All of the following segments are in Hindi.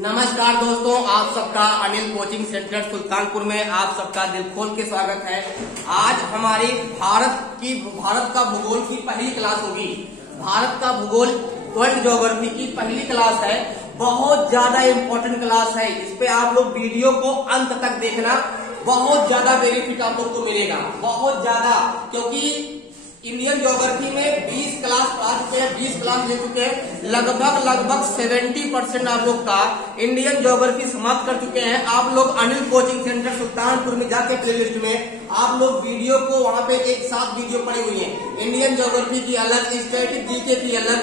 नमस्कार दोस्तों, आप सबका अनिल कोचिंग सेंटर सुल्तानपुर में आप सबका दिल खोल के स्वागत है। आज हमारी भारत का भूगोल की पहली क्लास होगी। भारत का भूगोल वर्ल्ड ज्योग्राफी की पहली क्लास है। बहुत ज्यादा इम्पोर्टेंट क्लास है। इस पे आप लोग वीडियो को अंत तक देखना, बहुत ज्यादा बेनिफिट आप लोग को मिलेगा, बहुत ज्यादा। क्योंकि इंडियन ज्योग्राफी में 20 क्लास आ चुके हैं, 20 क्लास ले चुके हैं। लगभग 70% आप लोग का इंडियन ज्योग्राफी समाप्त कर चुके हैं। आप लोग अनिल कोचिंग सेंटर सुल्तानपुर में जाके प्लेलिस्ट में आप लोग वीडियो को वहां पे एक साथ वीडियो पड़ी हुई है। इंडियन ज्योग्राफी की अलग, स्टैटिक जीके की अलग,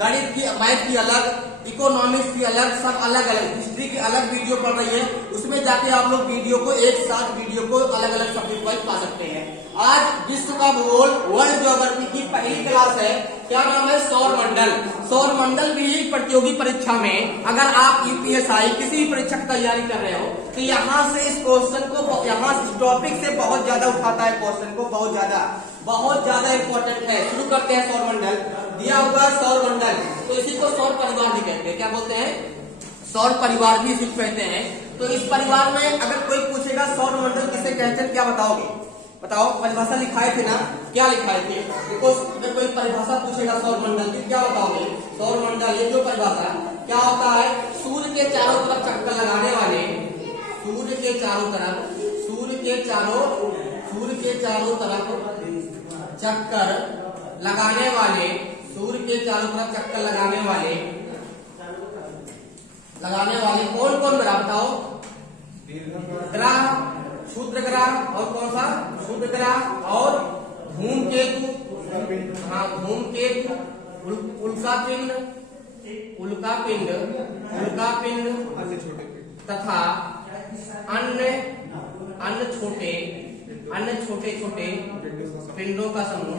गणित की, मैथ की अलग, इकोनॉमिक्स की अलग, सब अलग अलग, हिस्ट्री की अलग वीडियो पढ़ रही है। उसमें जाके आप लोग वीडियो को एक साथ वीडियो को अलग अलग सब्जेक्ट वाइज पा सकते हैं। आज विश्व का भूगोल वर्ल्ड ज्योग्राफी की पहली क्लास है। क्या नाम है? सौर मंडल। सौर मंडल भी प्रतियोगी परीक्षा में अगर आप यूपीएसआई किसी भी परीक्षा की तैयारी कर रहे हो तो यहाँ से इस क्वेश्चन को, यहाँ इस टॉपिक से बहुत ज्यादा उठाता है क्वेश्चन को, बहुत ज्यादा इंपॉर्टेंट है। शुरू करते हैं। सौर मंडल दिया हुआ सौर मंडल, तो इसी को सौर परिवार भी कहते हैं। क्या बोलते हैं? सौर परिवार भी इसी को कहते हैं। तो इस परिवार में अगर कोई पूछेगा सौर मंडल किसे कहते हैं, क्या बताओगे? बताओ, परिभाषा लिखाए थे ना, क्या लिखाए थे? अगर कोई परिभाषा पूछेगा सौर मंडल की, क्या बताओगे? सौर मंडल ये जो परिभाषा क्या होता है? सूर्य के चारों तरफ चक्कर लगाने वाले, सूर्य के चारों तरफ चक्कर लगाने वाले, सूर्य के चारों तरफ चक्कर लगाने वाले कौन कौन ग्रह? बताओ। ग्रह, क्षुद्र ग्रह, और कौन सा? क्षुद्र ग्रह, और धूमकेतु, हाँ धूमकेतु, उल्कापिंड तथा अन्य छोटे पिंडों का समूह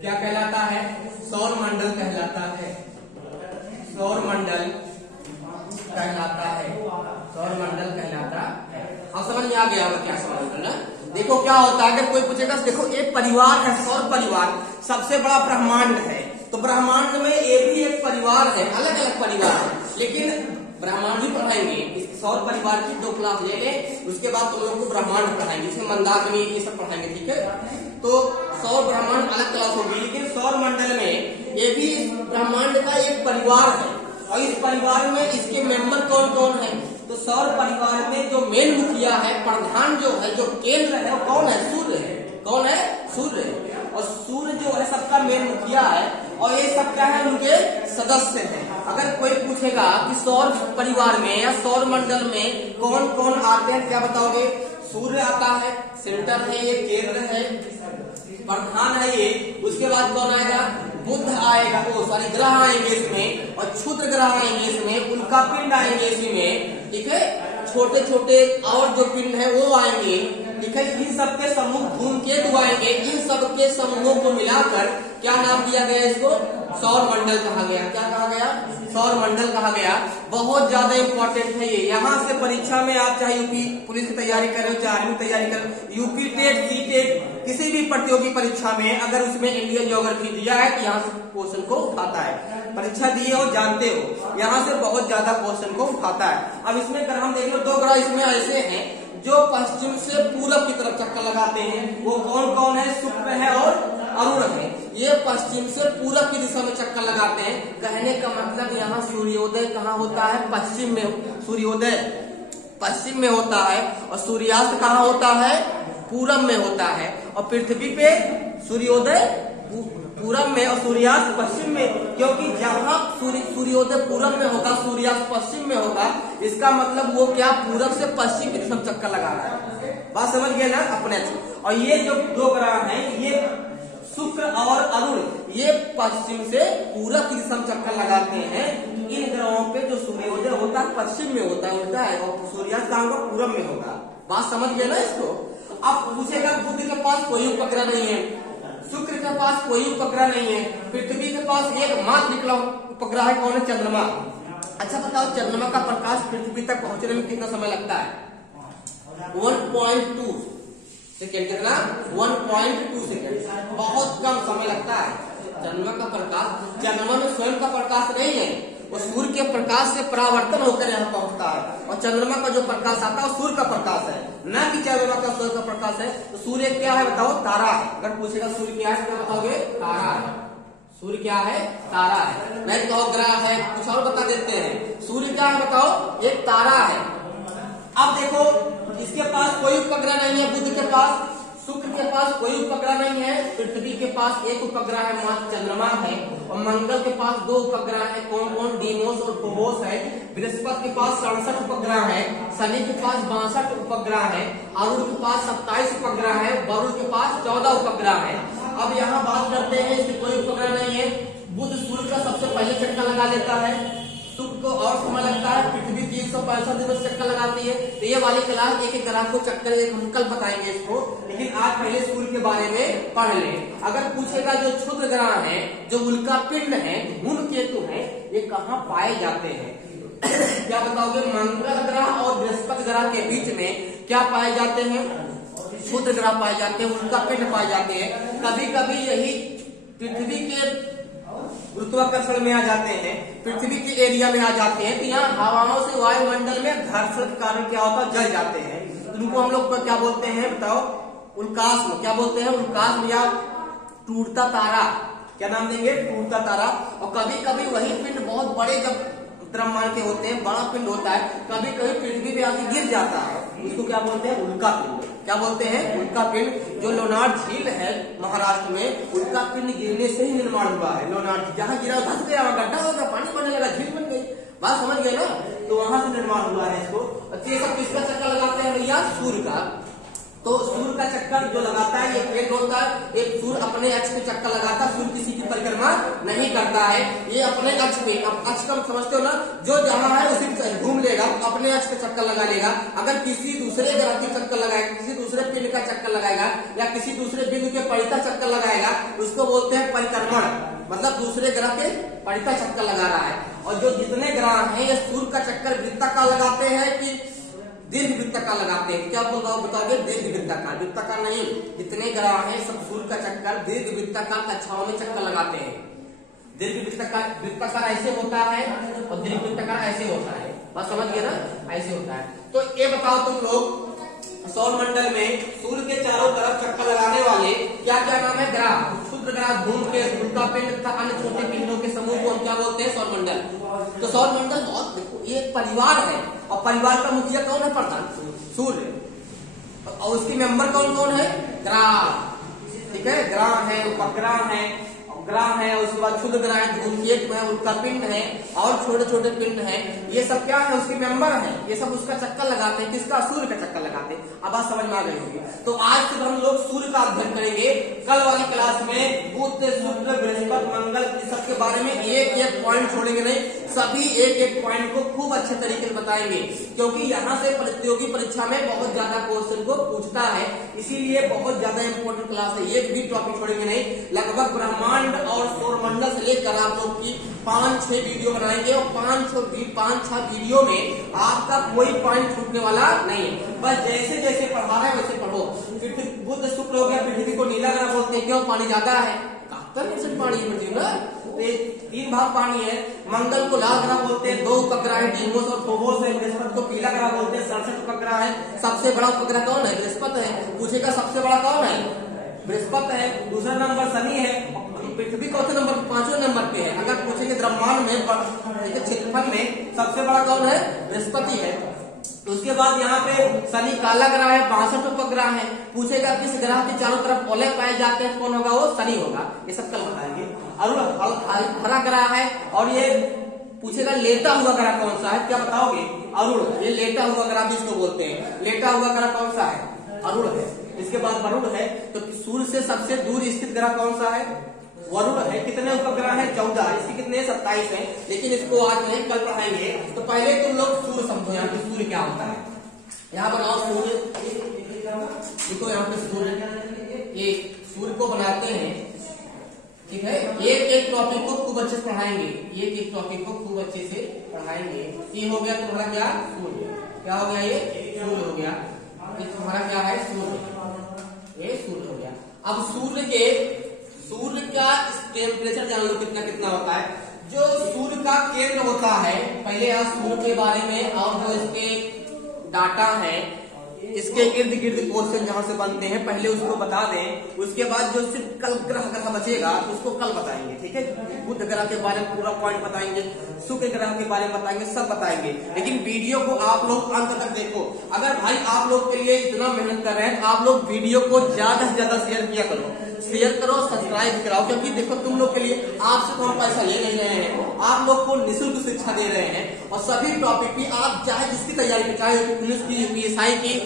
क्या कहलाता है? सौर मंडल कहलाता है। सौर मंडल कहलाता है। अब समझ में आ गया होगा क्या सौर मंडल है? देखो क्या होता है, अगर कोई पूछेगा, देखो एक परिवार है, सौर परिवार सबसे बड़ा ब्रह्मांड है। तो ब्रह्मांड में ये भी एक परिवार है, अलग अलग परिवार है, लेकिन ब्रह्मांड भी पढ़ाएंगे। सौर परिवार की 2 क्लास ले ले, उसके बाद तुम लोग को ब्रह्मांड पढ़ाएंगे, इसमें मंदाकिनी ये सब पढ़ाएंगे, ठीक है? तो सौर ब्रह्मांड अलग क्लास होगी, लेकिन सौर मंडल में ये भी ब्रह्मांड का एक परिवार है। और इस परिवार में इसके मेंबर कौन कौन है? तो सौर परिवार में जो मेन मुखिया है, प्रधान जो है, जो केंद्र है, वो कौन है? सूर्य है। कौन है? सूर्य है। और सूर्य जो है सबका मेन मुखिया है, और ये सब क्या है? उनके सदस्य हैं। अगर कोई पूछेगा कि सौर परिवार में या सौर मंडल में कौन कौन आते हैं, क्या बताओगे? सूर्य आता है, सेंटर है ये, केंद्र है, प्रधान है ये। उसके बाद कौन आएगा? बुध आएगा, ग्रह आएंगे इसमें, और क्षुद्र ग्रह आएंगे इसमें, उल्कापिंड आएंगे इसी में, ठीक है? छोटे छोटे और जो पिंड है वो आएंगे, ठीक है? इन सबके समूह धूमकेतु आएंगे। इन सबके समूहों को मिलाकर क्या नाम दिया गया? इसको सौर मंडल कहा गया। क्या कहा गया? सौर मंडल कहा गया। बहुत ज्यादा इंपॉर्टेंट है ये। यहाँ से परीक्षा में आप चाहे यूपी पुलिस की तैयारी कर रहे हो, चाहे आर्मी की तैयारी कर रहे हो, यूपी टेट, सी टेट, किसी भी प्रतियोगी परीक्षा में अगर उसमें इंडियन ज्योग्राफी दिया है तो यहाँ से क्वेश्चन को उठाता है। परीक्षा दिए हो, जानते हो, यहाँ से बहुत ज्यादा क्वेश्चन को उठाता है। अब इसमें अगर हम देख लो, 2 ग्रह इसमें ऐसे हैं जो पश्चिम से पूरब की तरफ चक्कर लगाते हैं। वो कौन कौन है? शुक्र है और अरुण है। ये पश्चिम से पूरब की दिशा में चक्कर लगाते हैं। कहने का मतलब यहाँ सूर्योदय कहाँ होता है? पश्चिम में। सूर्योदय पश्चिम में होता है, और सूर्यास्त कहाँ होता है? पूरब में होता है। और पृथ्वी पे सूर्योदय पूरब में और सूर्यास्त पश्चिम में। क्योंकि जहाँ सूर्योदय पूरब में होगा, सूर्यास्त पश्चिम में होगा, इसका मतलब वो क्या? पूरब से पश्चिम की तरफ चक्कर लगा रहा है। बात समझ गए ना अपने? और ये जो 2 ग्रह हैं, ये शुक्र और अरुण, ये पश्चिम से पूरब की दिशा में चक्कर लगाते हैं। इन ग्रहों पे जो सूर्योदय होता है पश्चिम में होता है, उल्टा है, और सूर्यास्त कहाँ होगा? पूरब में होगा। बात समझ गए ना इसको? अब पूछेगा, बुध के पास कोई उपग्रह नहीं है, शुक्र के पास कोई उपग्रह नहीं है, पृथ्वी के पास एकमात्र निकला उपग्रह है, कौन है? चंद्रमा। अच्छा बताओ, चंद्रमा का प्रकाश पृथ्वी तक पहुंचने में कितना समय लगता है? 1.2 सेकेंड, कितना 1.2 सेकेंड, बहुत कम समय लगता है। चंद्रमा का प्रकाश, चंद्रमा में स्वयं का प्रकाश नहीं है, वो सूर्य के प्रकाश से परावर्तन होकर यहाँ पहुंचता है, और चंद्रमा का जो प्रकाश आता है वो सूर्य का प्रकाश है, न कि चंद्रमा का सूर्य का प्रकाश है। तो सूर्य क्या है बताओ? तारा है। अगर पूछेगा सूर्य क्या है तो बताओगे तारा है। सूर्य क्या है? तारा है। नहीं तो ग्रह है, कुछ और बता देते हैं। सूर्य क्या है बताओ? एक तारा है। अब देखो, इसके पास कोई उपग्रह नहीं है, बुध के पास, शुक्र के पास कोई उपग्रह नहीं है, पृथ्वी के पास एक उपग्रह है, मात्र चंद्रमा है, और मंगल के पास 2 उपग्रह है। कौन कौन? डीमोस और फोबोस है। बृहस्पति के पास 67 उपग्रह है, शनि के पास 62 उपग्रह है, अरुण के पास 27 उपग्रह है, वरुण के पास 14 उपग्रह है। अब यहाँ बात करते हैं, इसमें कोई उपग्रह नहीं है। बुध सूर्य का सबसे पहले चक्कर लगा लेता है, शुक्र को और समय लगता है, पृथ्वी 365 दिनों से चक्कर लगाती है। तो ये वाली क्लास एक एक ग्रह को चक्कर एक हम कल बताएंगे इसको, लेकिन आज पहले सूर्य के बारे में पढ़ ले। अगर पूछेगा जो क्षुद्र ग्रह है, जो उल्का पिंड है, धूमकेतु है, ये कहाँ पाए जाते हैं? क्या बताओगे? मंगल ग्रह और बृहस्पति ग्रह के बीच में क्या पाए जाते हैं? क्षुद्र ग्रह पाए जाते हैं, उल्का पिंड पाए जाते हैं। कभी कभी यही पृथ्वी के गुरुत्वाकर्षण में आ जाते हैं, पृथ्वी के एरिया में आ जाते हैं, तो यहाँ हवाओं से वायुमंडल में घर्षण के कारण क्या होता है? जल जाते हैं। तो उनको हम लोग क्या बोलते हैं बताओ? उल्कास्म। क्या बोलते हैं? उल्कास्म या टूटता तारा। क्या नाम देंगे? टूटता तारा। और कभी कभी वही पिंड बहुत बड़े जब द्रव्यमान के होते हैं, बड़ा पिंड होता है, कभी कभी पृथ्वी पे आके गिर जाता है, उसको क्या बोलते हैं? उल्का पिंड। क्या बोलते हैं? उल्का पिंड। जो लोनार्ड झील है महाराष्ट्र में, उल्का पिंड गिरने से ही निर्माण हुआ है। लोनार्ड जहाँ गिरा धस गया, गड्ढा हो गया, पानी बनने लगा, झील बन गई, बात समझ गए ना? तो वहां से निर्माण हुआ है इसको। अच्छा, ये सब किसका चक्कर लगाते हैं भैया? सूर्य का। तो सूर्य का चक्कर जो लगाता है, ये प्लेट होता है, एक सूर्य अपने अक्ष पे चक्कर लगाता है, सूर्य किसी की परिक्रमा नहीं करता है, ये अपने अक्ष पे। अब अक्ष का समझते हो ना? जो जहां है उसी घूम लेगा, अपने अक्ष पे चक्कर लगा लेगा। अगर किसी दूसरे ग्रह की चक्कर लगाएगा, किसी दूसरे पिंड का चक्कर लगाएगा, या किसी दूसरे बिंदु के परिता चक्कर लगाएगा, उसको बोलते हैं परिक्रमण। मतलब दूसरे ग्रह के परिता चक्कर लगा रहा है। और जो जितने ग्रह हैं, ये सूर्य का चक्कर वृत्ताकार लगाते हैं कि दीर्घ वृत्ताकार लगाते हैं? क्या बताओगे? दीर्घ वृत्ताकार। वृत्ताकार नहीं, जितने ग्रह हैं सब सूर्य का चक्कर दीर्घ वृत्ताकार कक्षाओं में चक्कर लगाते हैं। दीर्घ वृत्ताकार ऐसे होता है और दीर्घ वृत्ताकार ऐसे होता है। बात समझ गए ना? ऐसे होता है। तो ये बताओ तुम लोग, सौर मंडल में सूर्य के चारों तरफ चक्कर लगाने वाले क्या क्या नाम है? ग्रह। क्षुद्र ग्रह, धूमकेतु, उल्का पिंड तथा अन्य छोटे पिंडों के समूह को हम क्या बोलते हैं? सौर मंडल। तो सौर मंडल बहुत, देखो, ये एक परिवार है, और परिवार का मुखिया कौन है? प्रधान सूर्य। और उसके मेंबर कौन कौन है? ग्रह। ठीक है, ग्रह है, उपग्रह है, ग्रह है, उसके बाद क्षुद्र ग्रह है, धूमकेतु है, उल्का पिंड है, और छोटे छोटे पिंड है। ये सब क्या है? उसके मेंबर है। ये सब उसका चक्कर लगाते हैं। किसका? सूर्य का चक्कर लगाते हैं। अब बात समझ में आ गई होगी। तो आज से हम लोग सूर्य का अध्ययन करेंगे। कल वाली क्लास में बुध, शुक्र, बृहस्पति, मंगल, इस सब के बारे में एक एक पॉइंट छोड़ेंगे नहीं, सभी एक एक पॉइंट को खूब अच्छे तरीके से बताएंगे, क्योंकि यहाँ से प्रतियोगी परीक्षा में बहुत ज्यादा क्वेश्चन को पूछता है, इसीलिए बहुत ज्यादा इंपॉर्टेंट क्लास है। एक भी टॉपिक छोड़ेंगे नहीं। लगभग ब्रह्मांड और सौरमंडल से लेकर आप लोग की 5-6 वीडियो बनाएंगे, और 5-6 वीडियो में आपका कोई पॉइंट छूटने वाला नहीं है। बस जैसे जैसे पढ़ा रहा है वैसे पढ़ो। बुध शुक्र हो गया, पृथ्वी को नीला ग्रह बोलते हैं, क्यों? पानी ज्यादा है, 71% पानी है पृथ्वी में, 3 भाग पानी है। मंगल को लाल ग्रह बोलते हैं, 2 उपग्रह है, डीमोस और फोबोस है। बृहस्पति को पीला ग्रह बोलते हैं, 67 उपग्रह है। सबसे बड़ा उपग्रह कौन है? बृहस्पति है। पूछेगा सबसे बड़ा कौन है? बृहस्पति है। दूसरा नंबर शनि है। पृथ्वी चौथे नंबर, 5वें नंबर पे है। अगर पूछेंगे ब्रह्मांड में, क्षेत्रफल में सबसे बड़ा कौन है? बृहस्पति है। उसके बाद यहाँ पे शनि काला ग्रह है, 62 उपग्रह है। पूछेगा किस ग्रह के चारों तरफ ओले पाए जाते हैं, कौन होगा? वो शनि होगा। ये सब कल बताएंगे। अरुण हरा ग्रह है, और ये पूछेगा लेटा हुआ ग्रह कौन सा है? क्या बताओगे? अरुण। ये लेटा हुआ ग्रह भी इसको बोलते हैं। लेटा हुआ ग्रह कौन सा है? अरुण है। इसके बाद वरुण है। तो सूर्य से सबसे दूर स्थित ग्रह कौन सा है? वरुण है। कितने उपग्रह है? 14। इसके कितने? 27 है। लेकिन इसको आज नहीं, कल पढ़ाएंगे। तो पहले तुम लोग सूर्य समझो, यहाँ पे सूर्य क्या होता है। यहाँ बनाओ सूर्य, देखो यहाँ पे सूर्य, ये सूर्य को बनाते हैं। ठीक है, एक एक टॉपिक को खूब अच्छे से पढ़ाएंगे, एक एक टॉपिक को खूब अच्छे से पढ़ाएंगे। ये हो गया तुम्हारा क्या? सूर्य। क्या हो गया? ये सूर्य हो गया। ये तुम्हारा क्या है? सूर्य। अब सूर्य का टेम्परेचर जान लो कितना कितना होता है। जो सूर्य का केंद्र होता है, पहले आप सूर्य के बारे में और जो इसके डाटा है, इसके इर्द गिर्द क्वेश्चन जहां से बनते हैं पहले उसको बता दें। उसके बाद जो सिर्फ कल ग्रह बचेगा उसको कल बताएंगे, ठीक है। बुध ग्रह के बारे में पूरा पॉइंट बताएंगे, शुक्र ग्रह के बारे में बताएंगे, सब बताएंगे। लेकिन वीडियो को आप लोग अंत तक देखो। अगर भाई आप लोग के लिए इतना मेहनत कर रहे हैं, आप लोग वीडियो को ज्यादा से ज्यादा शेयर किया करो, शेयर करो, सब्सक्राइब कराओ। क्योंकि देखो तुम लोग के लिए आपसे तो हम पैसा ले नहीं रहे हैं, आप लोग को निःशुल्क शिक्षा दे रहे हैं। और सभी टॉपिक की आप चाहे जिसकी तैयारी, चाहे पुलिस की, यूपीएसआई की,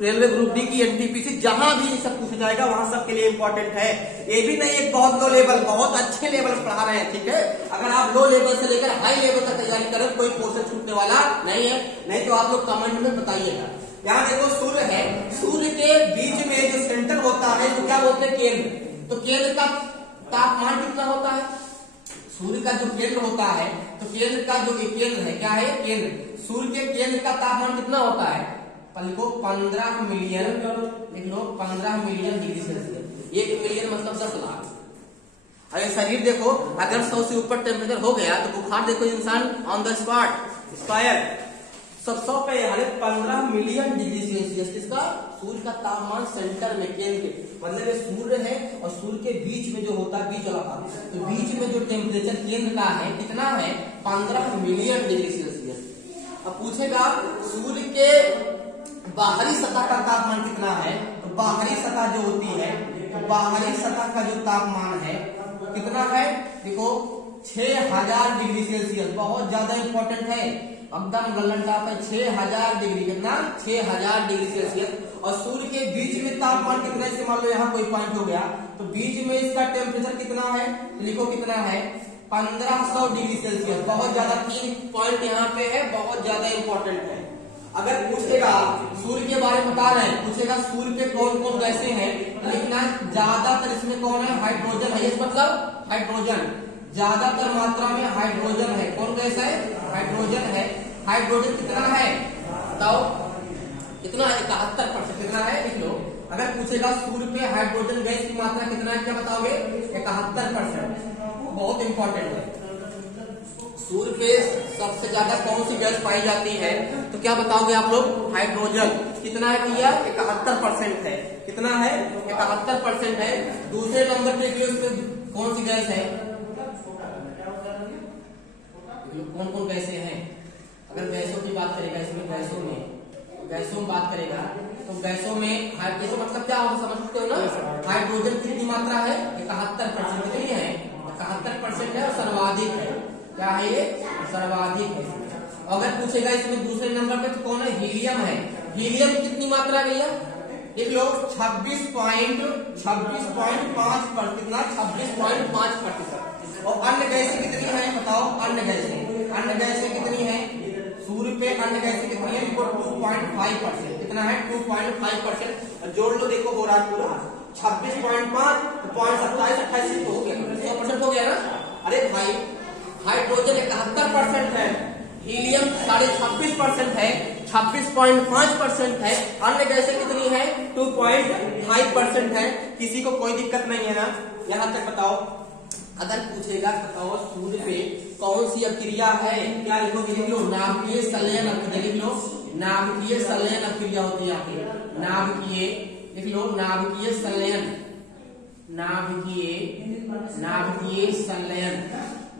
रेलवे ग्रुप डी की, एनटीपीसी, जहां भी सब पूछा जाएगा वहां सब के लिए इम्पोर्टेंट है। ये भी नहीं एक बहुत लो लेवल, बहुत अच्छे लेवल पढ़ा रहे हैं, ठीक है। अगर आप लो लेवल से लेकर हाई लेवल तक तैयारी करें कोई क्वेश्चन छूटने वाला नहीं है। नहीं तो आप लोग कमेंट में बताइएगा। यहाँ देखो सूर्य है, सूर्य के बीच में जो सेंटर होता है तो क्या बोलते हैं, केंद्र। तो केंद्र का तापमान कितना होता है, सूर्य का जो केंद्र होता है, तो केंद्र का जो केंद्र है, क्या है, केंद्र। सूर्य के केंद्र का तापमान कितना होता है, लिखो 15 मिलियन, लिख लो 15 मिलियन डिग्री सेल्सियस। 1 मिलियन मतलब 10 लाख। अरे शरीर देखो, अगर 100 से ऊपर टेम्परेचर हो गया तो बुखार देखो इंसान ऑन द स्पॉट एक्सपायर। 100 पे 15 मिलियन डिग्री सेल्सियस किसका, सूर्य का तापमान सेंटर में, केंद्र के, मतलब ये सूर्य है और सूर्य के बीच में जो होता है, बीच वाला भाग, तो बीच में जो टेम्परेचर केंद्र का है कितना है, 15 मिलियन डिग्री सेल्सियस। अब पूछेगा सूर्य के बाहरी सतह का तापमान कितना है, तो बाहरी सतह जो होती है, तो बाहरी सतह का जो तापमान है कितना है, देखो 6000 डिग्री सेल्सियस। बहुत ज्यादा इंपॉर्टेंट है, एकदम गलन टॉप है। 6000 डिग्री, कितना, 6000 डिग्री सेल्सियस। और सूर्य के बीच में तापमान कितना, इसे मान लो यहाँ कोई पॉइंट हो गया, तो बीच में इसका टेम्परेचर कितना है, तो लिखो कितना है, 1500 डिग्री सेल्सियस। बहुत ज्यादा 3 पॉइंट यहाँ पे है, बहुत ज्यादा इंपॉर्टेंट है। अगर पूछेगा सूर्य के बारे में बता रहे हैं, पूछेगा सूर्य पे कौन कौन गैसें हैं, तो लिखना है ज्यादातर इसमें कौन है, हाइड्रोजन है। इस मतलब हाइड्रोजन, ज्यादातर मात्रा में हाइड्रोजन है। कौन गैस है, हाइड्रोजन है। हाइड्रोजन कितना है बताओ, कितना है, 71%। कितना है, लिख लो। अगर पूछेगा सूर्य पे हाइड्रोजन गैस की मात्रा कितना है, क्या बताओगे, 71%। बहुत इंपॉर्टेंट है। सूर्य पे सबसे ज्यादा कौन सी गैस पाई जाती है, तो क्या बताओगे आप लोग, हाइड्रोजन। कितना है भैया, 71% है। कितना है, 71% है। दूसरे नंबर पे उसमें कौन सी गैस है, कौन कौन गैसें हैं। अगर गैसों की बात करेगा, इसमें गैसों में बात करेगा, तो गैसों में गैसों मतलब क्या होगा, समझते हो ना। हाइड्रोजन कितनी मात्रा है, 71%। कितनी है, 71% है और सर्वाधिक है। क्या है ये, सर्वाधिक है। अगर पूछेगा इसमें दूसरे नंबर पे तो कौन है, हीलियम है। हीलियम कितनी मात्रा है भैया, देख लो 26.5%। और अन्य गैसें कितनी है बताओ, अन्य गैसें कितनी है, सूर्य पे अन्य गैसें कितनी है, 2.5%। कितना है, 2.5%। जोड़ लो, देखो हो रहा है पूरा 26.5 तो 0.27 तो हो गया, 100% हो गया ना। अरे भाई हाइड्रोजन 71% है, हीलियम 26.5% है, 26.5% है। अन्य गैसें कितनी है, 2.5% है। किसी को कोई दिक्कत नहीं है ना, यहाँ तक बताओ। अगर पूछेगा बताओ सूर्य पे कौन सी अभिक्रिया है, क्या लिखोगे, लिख लो नाभिकीय संलयन अभिक्रिया। लिख लो नाभिकीय संलयन अभिक्रिया होती है यहाँ पे, नाभिकीय, लिख लो नाभिकीय संलयन,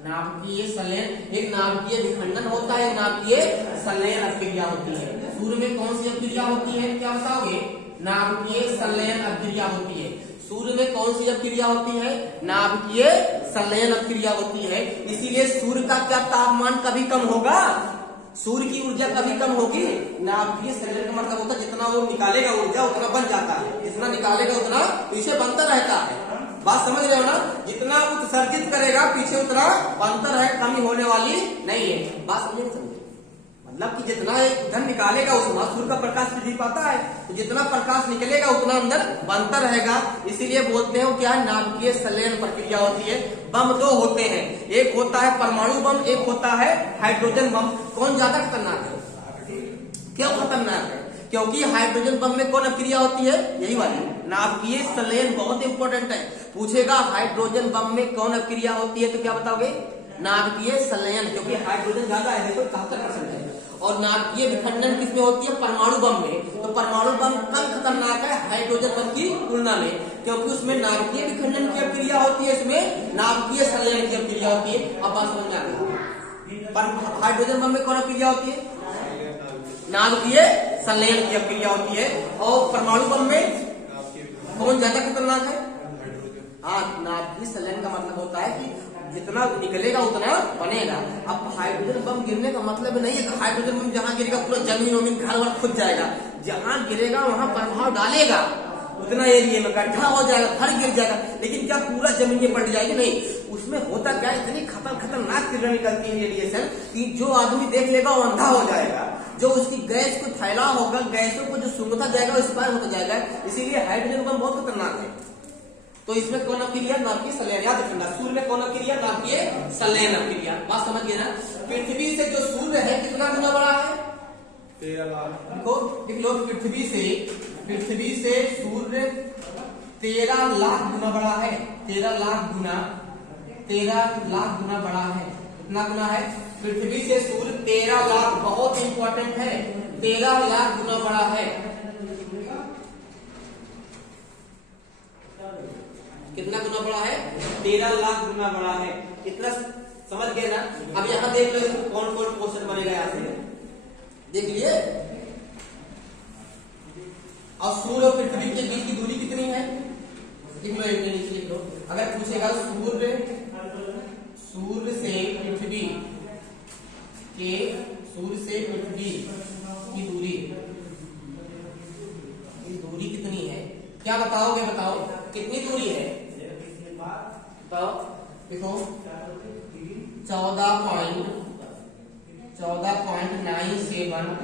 नाभिकीय संलयन। एक नाभिकीय विखंडन होता है, नाभिकीय संलयन अभिक्रिया होती है। सूर्य में कौन सी अभिक्रिया होती है, क्या बताओगे, नाभिकीय संलयन अभिक्रिया होती है। सूर्य में कौन सी अभिक्रिया होती है, नाभिकीय संलयन अभिक्रिया होती है। इसीलिए सूर्य का क्या तापमान कभी कम होगा, सूर्य की ऊर्जा कभी कम होगी। नाभिकीय संलयन का मतलब होता है जितना वो निकालेगा ऊर्जा उतना बन जाता है, जितना निकालेगा उतना पीछे बनता रहता है। बात समझ रहे हो ना, जितना उत्सर्जित करेगा पीछे उतना बनता है, कमी होने वाली नहीं है। बात समझे, मतलब कि जितना इधर निकालेगा उतना सूर्य का प्रकाश पृथ्वी पाता है, तो जितना प्रकाश निकलेगा उतना अंदर बनता रहेगा। इसीलिए बोलते हैं क्या, नाभिकीय संलयन प्रक्रिया होती है। बम 2 होते हैं, एक होता है परमाणु बम, एक होता है हाइड्रोजन बम। कौन ज्यादा खतरनाक है, क्यों खतरनाक है, क्योंकि हाइड्रोजन बम में कौन अभिक्रिया होती है, यही वाली नाभिकीय संलयन, बहुत इंपॉर्टेंट है। पूछेगा हाइड्रोजन बम में कौन अभिक्रिया होती है तो क्या बताओगे, नाभिकीय संलयन, क्योंकि हाइड्रोजन ज्यादा है, देखो 71% है। और नाभिकीय विखंडन किसमें होती है, परमाणु बम में। तो परमाणु बम कम खतरनाक है हाइड्रोजन बम की तुलना में, क्योंकि उसमें नाभिकीय विखंडन की अभिक्रिया होती है, इसमें नाभिकीय संलयन की अभिक्रिया होती है। अब बात समझ में आ गई। पर हाइड्रोजन बम में कौन अभिक्रिया होती है, नाभिकीय संलयन की अभिक्रिया होती है। और परमाणु बम में कौन ज्यादा खतरनाक है, हाँ, नाभिकीय संलयन का मतलब होता है कि जितना निकलेगा उतना बनेगा। अब हाइड्रोजन बम गिरने का मतलब नहीं है कि हाइड्रोजन बम जहां गिरेगा पूरा जमीन वमीन घर वर खुद जाएगा, जहां गिरेगा वहां प्रभाव डालेगा, उतना एरिया में गड्ढा हो जाएगा, घर गिर जाएगा, लेकिन क्या पूरा जमीन में पलट जाएगी, नहीं। उसमें होता क्या, इतनी खतरनाक किरण निकलती है रेडिएशन कि जो आदमी देख लेगा वो अंधा हो जाएगा। जो उसकी गैस को फैलाव होगा, गैसों को जो सूंघता जाएगा वो एक्सपायर होता जाएगा। इसीलिए हाइड्रोजन बम बहुत खतरनाक है। तो इसमें कौन अभिक्रिया, नाभिकीय संलयन, याद रखना। सूर्य में कौन अभिक्रिया, नाभिकीय संलयन अभिक्रिया। बात समझिए ना। पृथ्वी से जो सूर्य है कितना गुना बड़ा है, 13 लाख। देख लो, पृथ्वी से सूर्य 13 लाख गुना बड़ा है, 13 लाख गुना बड़ा है। कितना गुना है, पृथ्वी से सूर्य 13 लाख, बहुत इंपॉर्टेंट है, 13 लाख गुना बड़ा है। कितना गुना बड़ा है, 13 लाख गुना बड़ा है। इतना समझ गए ना। अब यहाँ देख लो कौन कौन क्वेश्चन बनेगा, यहाँ से देख लिए। और सूर्य और पृथ्वी के बीच की दूरी कितनी है, लिख लो, एक नीचे लिख लो। अगर पूछेगा सूर्य से पृथ्वी की दूरी कितनी है, क्या बताओगे, बताओ कितनी दूरी है, बताओ। देखो 14.97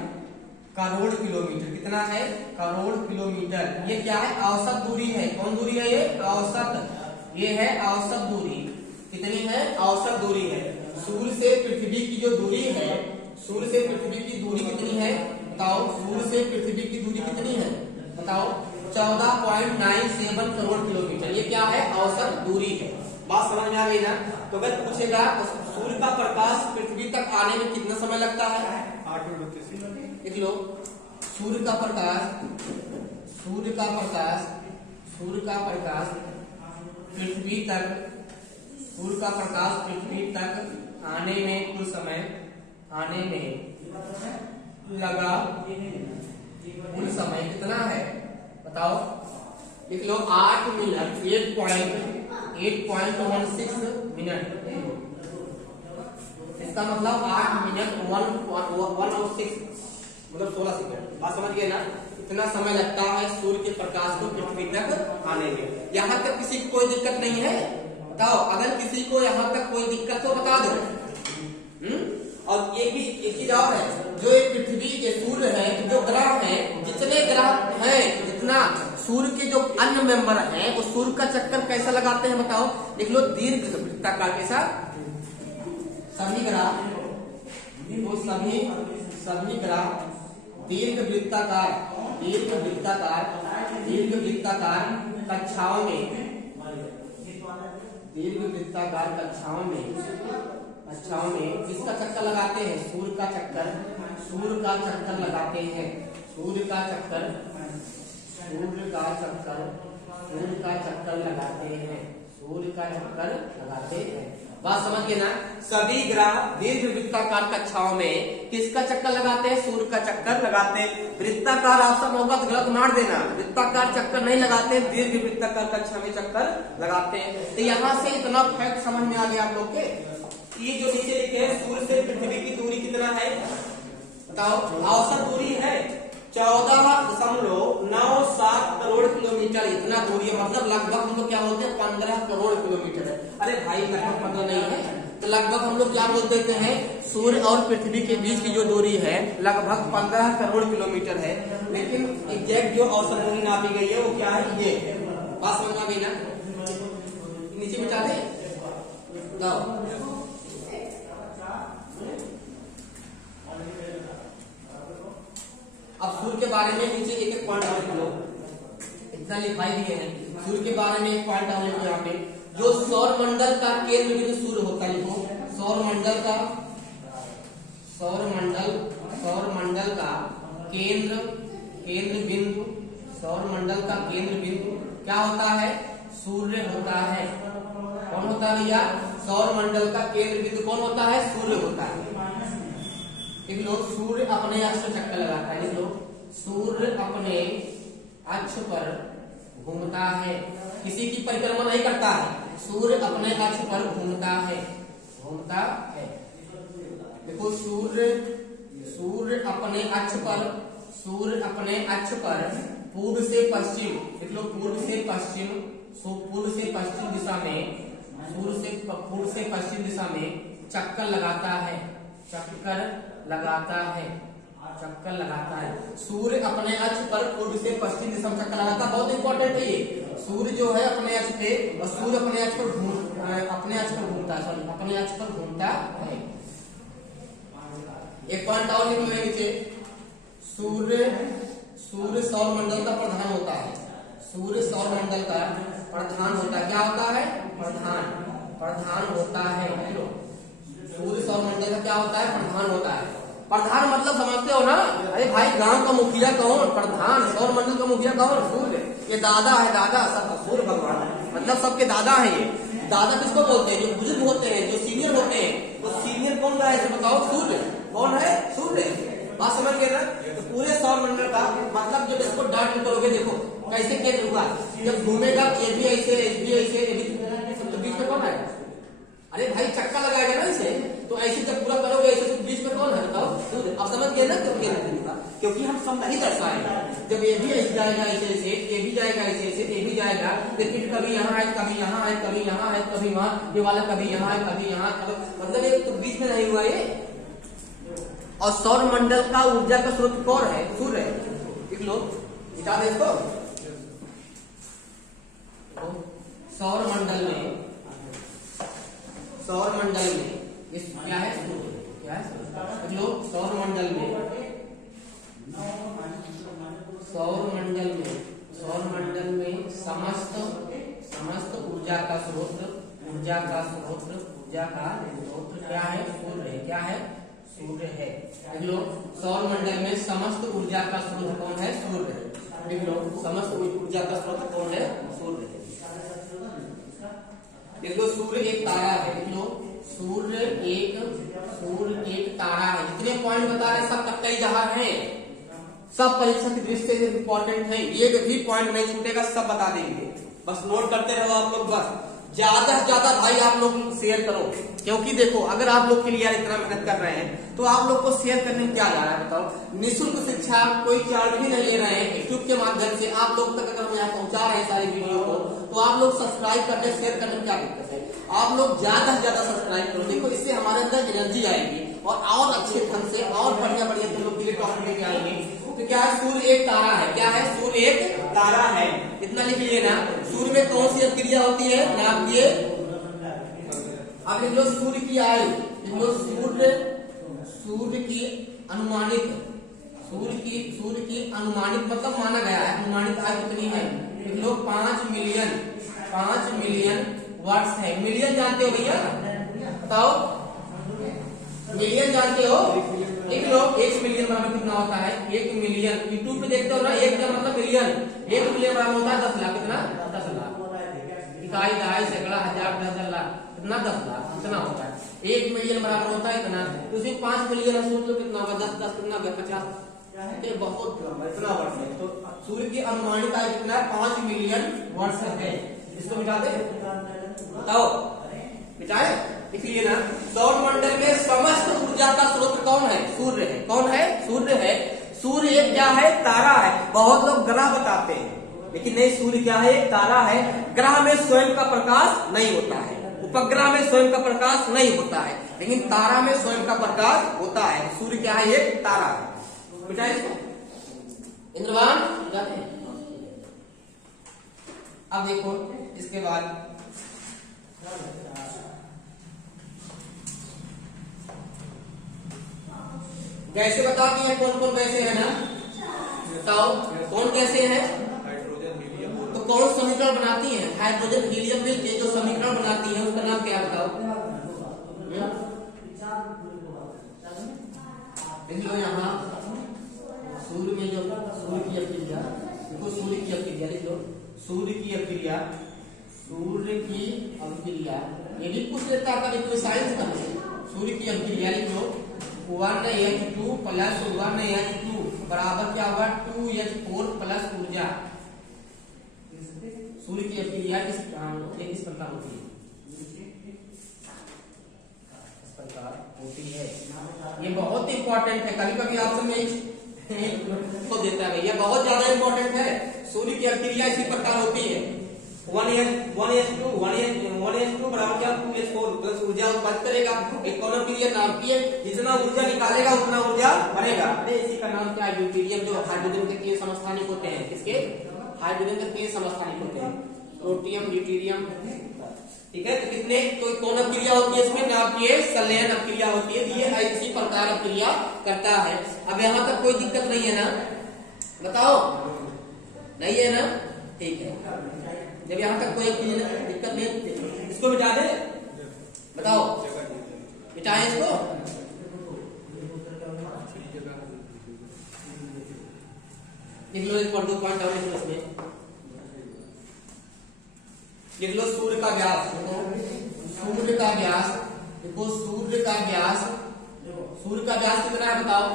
करोड़ किलोमीटर, कितना है, करोड़ किलोमीटर। ये क्या है, औसत दूरी है। कौन दूरी है, ये औसत, ये है औसत दूरी। कितनी है, औसत दूरी है। सूर्य से पृथ्वी की जो दूरी है, सूर्य से पृथ्वी की दूरी कितनी है, बताओ। सूर्य से पृथ्वी की दूरी कितनी है, बताओ। 14.97 करोड़ किलोमीटर, ये क्या है, औसत दूरी है। बात समझ में आ गई ना। तो अगर पूछेगा सूर्य का प्रकाश पृथ्वी तक आने में कितना समय लगता है, 8:32। देख लो, सूर्य का प्रकाश पृथ्वी तक आने में कुल समय, लगा कुल समय कितना है, बताओ। लिख लो 8 मिनट 8.16 मिनट। इसका मतलब 8 मिनट 106 मतलब 16 सेकंड। बात समझ गए ना। इतना समय लगता है सूर्य के प्रकाश को पृथ्वी तक आने में। यहाँ तक किसी को कोई दिक्कत नहीं है, बताओ। अगर किसी को यहाँ तक कोई दिक्कत हो बता दो। और एक चीज और है, जो एक पृथ्वी के सूर्य है, जो ग्रह है, जितने ग्रह हैं, जितना सूर्य के जो अन्य मेंबर हैं, वो सूर्य का चक्कर कैसा लगाते हैं, बताओ। लिख लो, दीर्घ वृत्ताकार के साथ। सभी ग्रह दीर्घ वृत्ताकार कक्षाओं में किसका चक्कर लगाते हैं, सूर्य का चक्कर लगाते हैं। सूर्य का चक्कर लगाते हैं। बात समझ गए ना। सभी ग्रह दीर्घ वृत्ताकार कक्षाओं में किसका चक्कर लगाते हैं, सूर्य का चक्कर लगाते हैं। वृत्ताकार ऑप्शन होगा तो गलत मार देना, वृत्ताकार चक्कर नहीं लगाते, दीर्घ वृत्ताकार कक्षा में चक्कर लगाते हैं। तो यहाँ से इतना फैक्ट समझ में आ गया आप लोग के। ये जो नीचे लिखे हैं, सूर्य से पृथ्वी की दूरी कितना है, बताओ। औसत दूरी है 14.97 करोड़ किलोमीटर। इतना दूरी है, मतलब लगभग हम लोग क्या बोलते हैं, 15 करोड़ किलोमीटर है। अरे भाई लगभग 15 नहीं है, तो लगभग हम लोग क्या बोल देते हैं, सूर्य और पृथ्वी के बीच की जो दूरी है लगभग 15 करोड़ किलोमीटर है। लेकिन एग्जैक्ट जो औसत दूरी नापी गई है वो क्या है, ये। बात समझ में आ गई ना। नीचे मिटा दे, अब सूर्य के बारे में नीचे एक एक पॉइंट और लिख लो, इतना लिखाई दिए हैं। सूर्य के बारे में एक पॉइंट और लिखो यहाँ पे, जो सौर मंडल का केंद्र बिंदु सूर्य होता है। लिखो सौर मंडल का केंद्र बिंदु, सौर मंडल का केंद्र बिंदु क्या होता है? सूर्य होता है। कौन होता है भैया? सौर मंडल का केंद्र बिंदु कौन होता है? सूर्य होता है। लिख लो सूर्य अपने अक्ष पर चक्कर लगाता है। लिख लो सूर्य अपने अक्ष पर घूमता है, किसी की परिक्रमा नहीं करता है। सूर्य अपने अक्ष पर घूमता है। देखो सूर्य अपने अक्ष पर पूर्व से पश्चिम, देख लो पूर्व से पश्चिम दिशा में चक्कर लगाता है। सूर्य अपने अक्ष पर पूर्व से पश्चिम दिशा में चक्कर लगाता है। बहुत इंपॉर्टेंट है ये। सूर्य जो है अपने अक्ष पे, और सूर्य अपने अक्ष पर घूमता है। एक पॉइंट और लिख लो नीचे, सूर्य सौर मंडल का प्रधान होता है। सूर्य सौर मंडल का प्रधान होता है। क्या होता है? प्रधान होता है। सूर्य सौर मंडल का क्या होता है? प्रधान होता है। प्रधान मतलब समझते हो ना? अरे भाई गांव का मुखिया कौन? प्रधान। सौर मंडल का मुखिया कौन? सूर्य। ये दादा है, दादा सब सूर्य भगवान मतलब सबके दादा है। ये दादा किसको बोलते हैं? जो बुजुर्ग होते हैं, जो सीनियर होते हैं। तो सीनियर कौन रहा है बताओ? सूर्य। कौन है? सूर्य। बात समझ गए ना? तो पूरे सौर मंडल का मतलब जब इसको डाट में करोगे, देखो कैसे केंद्र हुआ, जब घूमेगा ये भी ऐसे, तो बीच में कौन आएगा? अरे भाई चक्का लगाएगा ना इसे, तो ऐसे जब पूरा करोगे ऐसे, तो बीच में कौन है बताओ? सूर्य। अब समझ गए ना क्यों केंद्र का? क्योंकि हम सब नहीं दर्शाएंगे। जब ये भी ऐसे जाएगा ऐसे, ये भी जाएगा ऐसे, ये भी जाएगा, रिपीट कभी यहाँ है, कभी यहाँ है, कभी यहाँ है, कभी वहाँ, ये वाला कभी यहाँ है, कभी यहाँ, मतलब ये तो बीच में नहीं हुआ ये। और सौर मंडल का ऊर्जा का स्रोत कौन है? सूर्य है। लिख लो, मिटा दे इसको। सौर मंडल में इस क्या है? क्या है? लिख लो सौर मंडल में समस्त ऊर्जा का स्रोत क्या है? सूर्य है। क्या है? सूर्य है। लिख लो सौर मंडल में समस्त ऊर्जा का स्रोत कौन है? सूर्य है। लिख लो समस्त ऊर्जा का स्रोत कौन है? सूर्य है। लिख लो सूर्य एक तारा है। लिख लो सूर्य एक तारा है। जितने पॉइंट बता रहे सब कई जहां है, सब परीक्षा की दृष्टि से इंपॉर्टेंट है। एक भी पॉइंट नहीं छूटेगा, सब बता देंगे। बस नोट करते रहो आप लोग। बस ज्यादा से ज्यादा भाई आप लोग शेयर करो, क्योंकि देखो अगर आप लोग के लिए यार इतना मेहनत कर रहे हैं तो आप लोग को शेयर करने में क्या जा रहा है बताओ? निःशुल्क शिक्षा, कोई चार्ज भी नहीं ले रहे हैं। यूट्यूब के माध्यम से आप लोग तक अगर हम यहाँ पहुंचा रहे हैं सारी वीडियो को, तो आप लोग सब्सक्राइब करने, शेयर करने में क्या दिक्कत है? आप लोग ज्यादा से ज्यादा सब्सक्राइब करो। देखो इससे हमारे अंदर एनर्जी आएगी और अच्छे ढंग से और बढ़िया तुम लोग के लिए टॉपिक लेके आएंगे। तो क्या है? सूर्य एक तारा है। क्या है? सूर्य एक तारा है। इतना लिख लिए ना। सूर्य में कौन सी क्रिया होती है? नाभिकीय। अब लिख लो सूर्य की आयु। लिख लो सूर्य की अनुमानित मतलब माना गया है, अनुमानित आयु कितनी है? लिख लो 5 मिलियन वर्ष है। मिलियन जानते हो भैया? बताओ, मिलियन जानते हो? लिख लो 1 मिलियन बराबर कितना होता है? 1 मिलियन। यूट्यूब पे देखते हो ना, 1 का मतलब मिलियन। 1 मिलियन बराबर होता है 10 लाख। कितना? 10 लाख। इकाई, दहाई, सैकड़ा, हजार, 10 लाख, कितना? 10 लाख। कितना होता है? 1 मिलियन बराबर होता है इतना। तो उसी 5 मिलियन सोच लो कितना होगा? 10 कितना होगा? 50। ये बहुत इतना वर्ष है। तो सूर्य की अनुमानित आयु कितना है? 5 मिलियन वर्ष है। इसको मिटा दे, बताओ मिटाए? इसलिए ना सौर मंडल में समस्त ऊर्जा का स्रोत कौन है? सूर्य है। कौन है? सूर्य है। सूर्य एक क्या है? तारा है। बहुत लोग ग्रह बताते हैं, लेकिन नहीं, सूर्य क्या है? एक तारा है। ग्रह में स्वयं का प्रकाश नहीं होता है, उपग्रह में स्वयं का प्रकाश नहीं होता है, लेकिन तारा में स्वयं का प्रकाश होता है। सूर्य क्या है? एक तारा है। बेटा इसको इंद्रवान जाते हैं। अब देखो इसके बाद गैसे बता दिए कौन कौन गैसे है ना। बताओ कौन कैसे हैं? हाइड्रोजन हीलियम तो कौन समीकरण बनाती हैं? हाइड्रोजन हीलियम मिलकर जो समीकरण बनाती है उसका नाम क्या है बताओ? देख लो यहाँ सूर्य में जो सूर्य की अभिक्रिया, देखो सूर्य की अभिक्रिया लिख लो, सूर्य की अभिक्रिया, सूर्य की अभिक्रिया, ये भी पूछ लेता है कभी कोई साइंस का। सूर्य की अभिक्रिया लिख लो 1H2 प्लस 1H2 बराबर क्या होगा 2H4 प्लस ऊर्जा। सूर्य की अभिक्रिया किस प्रकार होती है? इस प्रकार होती है। ये बहुत इंपॉर्टेंट है, कभी कभी ऑप्शन में को देता है भैया, बहुत ज्यादा इंपॉर्टेंट है। सूर्य की अभिक्रिया इसी प्रकार होती है 1H2 बराबर क्या 2H4 प्लस ऊर्जा उत्पन्न करेगा। एक कौन अभिक्रिया नाम की है, जितना ऊर्जा निकालेगा उतना ऊर्जा बढ़ेगा। अरे इसी का नाम क्या है? ड्यूटेरियम, जो हाइड्रोजन के 3 समस्थानिक होते हैं। किसके? हाइड्रोजन के 3 समस्थानिक होते हैं, प्रोटियम, ड्यूटेरियम। ठीक है, तो कितने कोई कौन अभिक्रिया होती है इसमें? नाभिकीय संलयन अभिक्रिया होती है। ये इसी प्रकार अभिक्रिया करता है। अब यहाँ तक कोई दिक्कत नहीं है ना? बताओ, नहीं है ना? ठीक है, जब यहाँ तक कोई दिक्कत नहीं, इसको मिटा दे। बताओ, मिटाएं इसको। लिख लो 1.2 पॉइंट और इसमें लिख लो सूर्य का व्यास। सूर्य का व्यास देखो, सूर्य का व्यास कितना है बताओ?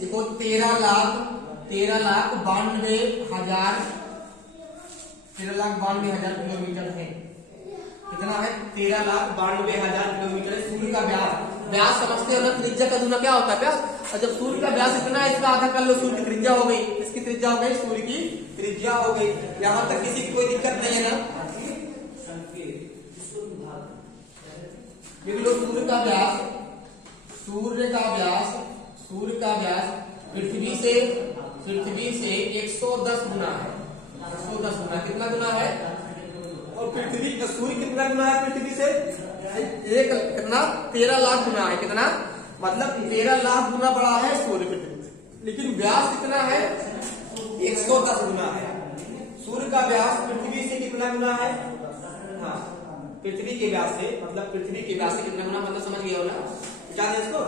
देखो 13,92,000 किलोमीटर है। कितना है? 13,92,000 किलोमीटर सूर्य का व्यास समझते हो ना? त्रिज्या का दूना क्या होता है? व्यास। और जब सूर्य का व्यास इतना है, इसका आधा कर लो, सूर्य की त्रिज्या हो गई। इसकी त्रिज्या हो गई, सूर्य की त्रिज्या हो गई। यहाँ तक किसी की कोई दिक्कत नहीं है ना? लिख लो सूर्य का व्यास पृथ्वी से 110 गुना है। 110 गुना, कितना गुना है? और सूर्य कितना गुना है पृथ्वी से? कितना? 13 लाख गुना है। कितना? मतलब 13 लाख गुना बड़ा है सूर्य पृथ्वी से, लेकिन व्यास कितना है? 110 गुना है। सूर्य का व्यास पृथ्वी से कितना गुना है? हाँ, पृथ्वी के व्यास से, मतलब पृथ्वी के व्यास से कितना गुना, मतलब समझ गए हो ना? क्या है इसको?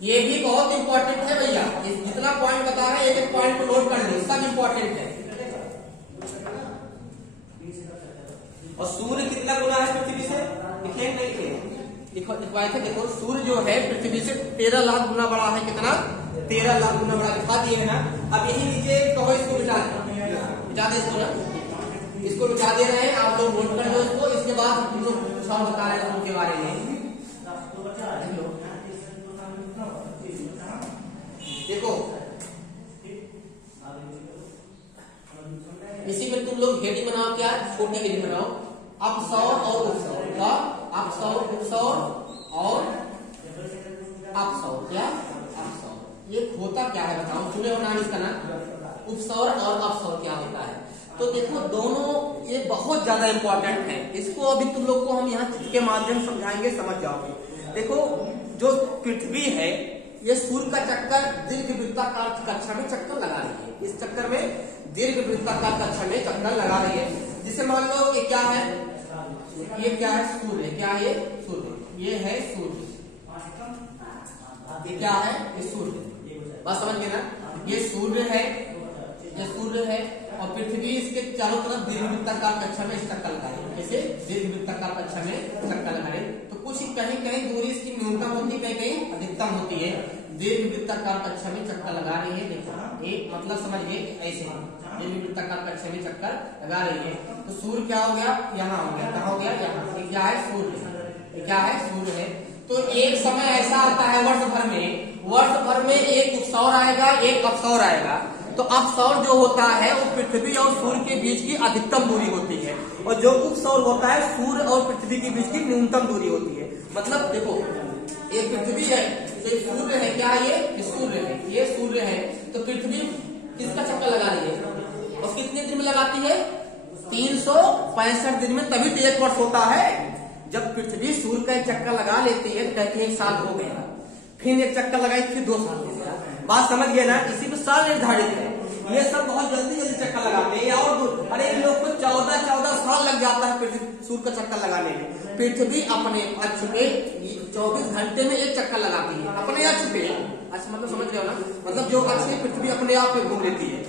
ये भी बहुत इंपॉर्टेंट है भैया, जितना पॉइंट बता रहे हैं एक पॉइंट को नोट कर लो, सब इंपॉर्टेंट है। और सूर्य कितना गुना है पृथ्वी से? लिखे नहीं लिखे? लिखवाए थे। देखो सूर्य जो है पृथ्वी से 13 लाख गुना बड़ा है। कितना? 13 लाख गुना बड़ा, दिखा दिए है ना? अब यही नीचे कहो, इसको मिटा दे इसको ना, इसको मिटा दे रहे हैं आप लोग, नोट कर दो इसको। इसके बाद हम लोग कुछ और बता रहे हैं उनके बारे में। देखो इसी में तुम लोग हेडिंग बनाओ, क्या छोटी हेडिंग बनाओ, अपसौर और उपसौर। क्या? अपसौर, उपसौर और अपसौर। क्या? अपसौर। ये होता क्या है बताओ? सुने हो नाम इसका ना? उपसौर और अपसौर क्या होता है? तो देखो दोनों ये बहुत ज्यादा इंपॉर्टेंट है। इसको अभी तुम लोग को हम यहाँ चित्र के माध्यम से समझाएंगे, समझ जाओगे। देखो जो पृथ्वी है, ये सूर्य का चक्कर दीर्घ वृत्ताकार कक्षा में चक्कर लगा रही है। इस चक्कर में दीर्घ वृत्ताकार कक्षा में चक्कर लगा रही है। जिसे मान लो ये क्या है? ये क्या है? सूर्य। क्या है ये? सूर्य। ये है सूर्य। ये क्या है? ये सूर्य। बात समझ गए ना? ये सूर्य है, ये सूर्य है, और पृथ्वी इसके चारों तरफ दीर्घ वृत्ताकार कक्षा में चक्कर लगा रही है। जैसे दीर्घ वृत्ताकार कक्षा में चक्कर लगा रहे, तो कुछ कहीं कहीं दूरी इसकी न्यूनतम होती है, कहीं कहीं अधिकतम होती है। दीर्घ वृत्ताकार कक्षा में चक्कर लगा रही है। देखो ये मतलब समझ गए, ऐसे दीर्घ वृत्ताकार कक्षा में चक्कर लगा रही है। तो सूर्य क्या हो गया? यहाँ हो गया। कहाँ हो गया? यहाँ। ये क्या है? सूर्य। ये क्या है? सूर्य है। तो एक समय ऐसा आता है वर्ष भर में एक उपसौर आएगा, एक अपसौर आएगा। तो अपसौर जो होता है वो पृथ्वी और सूर्य के बीच की अधिकतम दूरी होती है, और जो उपसौर होता है सूर्य और पृथ्वी के बीच की न्यूनतम दूरी होती है। मतलब देखो ये पृथ्वी है, ये सूर्य है। क्या है ये? सूर्य है। ये सूर्य है, तो पृथ्वी किसका चक्कर लगा रही है? और कितने दिन में लगाती है? 365 दिन में। तभी तो 1 वर्ष होता है। जब पृथ्वी सूर्य का एक चक्कर लगा लेती है तो कहती है 1 साल हो गया, फिर एक चक्कर लगाई, फिर 2 साल हो गया। बात समझ गए ना, इसी में साल निर्धारित है। ये सब बहुत जल्दी जल्दी चक्कर लगाते हैं और अरे इन लोग को 14 साल लग जाता है पृथ्वी सूर्य का चक्कर लगाने में। पृथ्वी अपने अक्ष पे 24 घंटे में एक चक्कर लगाती है अपने अक्ष पे। अच्छा मतलब समझ रहे हो ना, मतलब जो अक्ष है पृथ्वी अपने आप पे घूम लेती है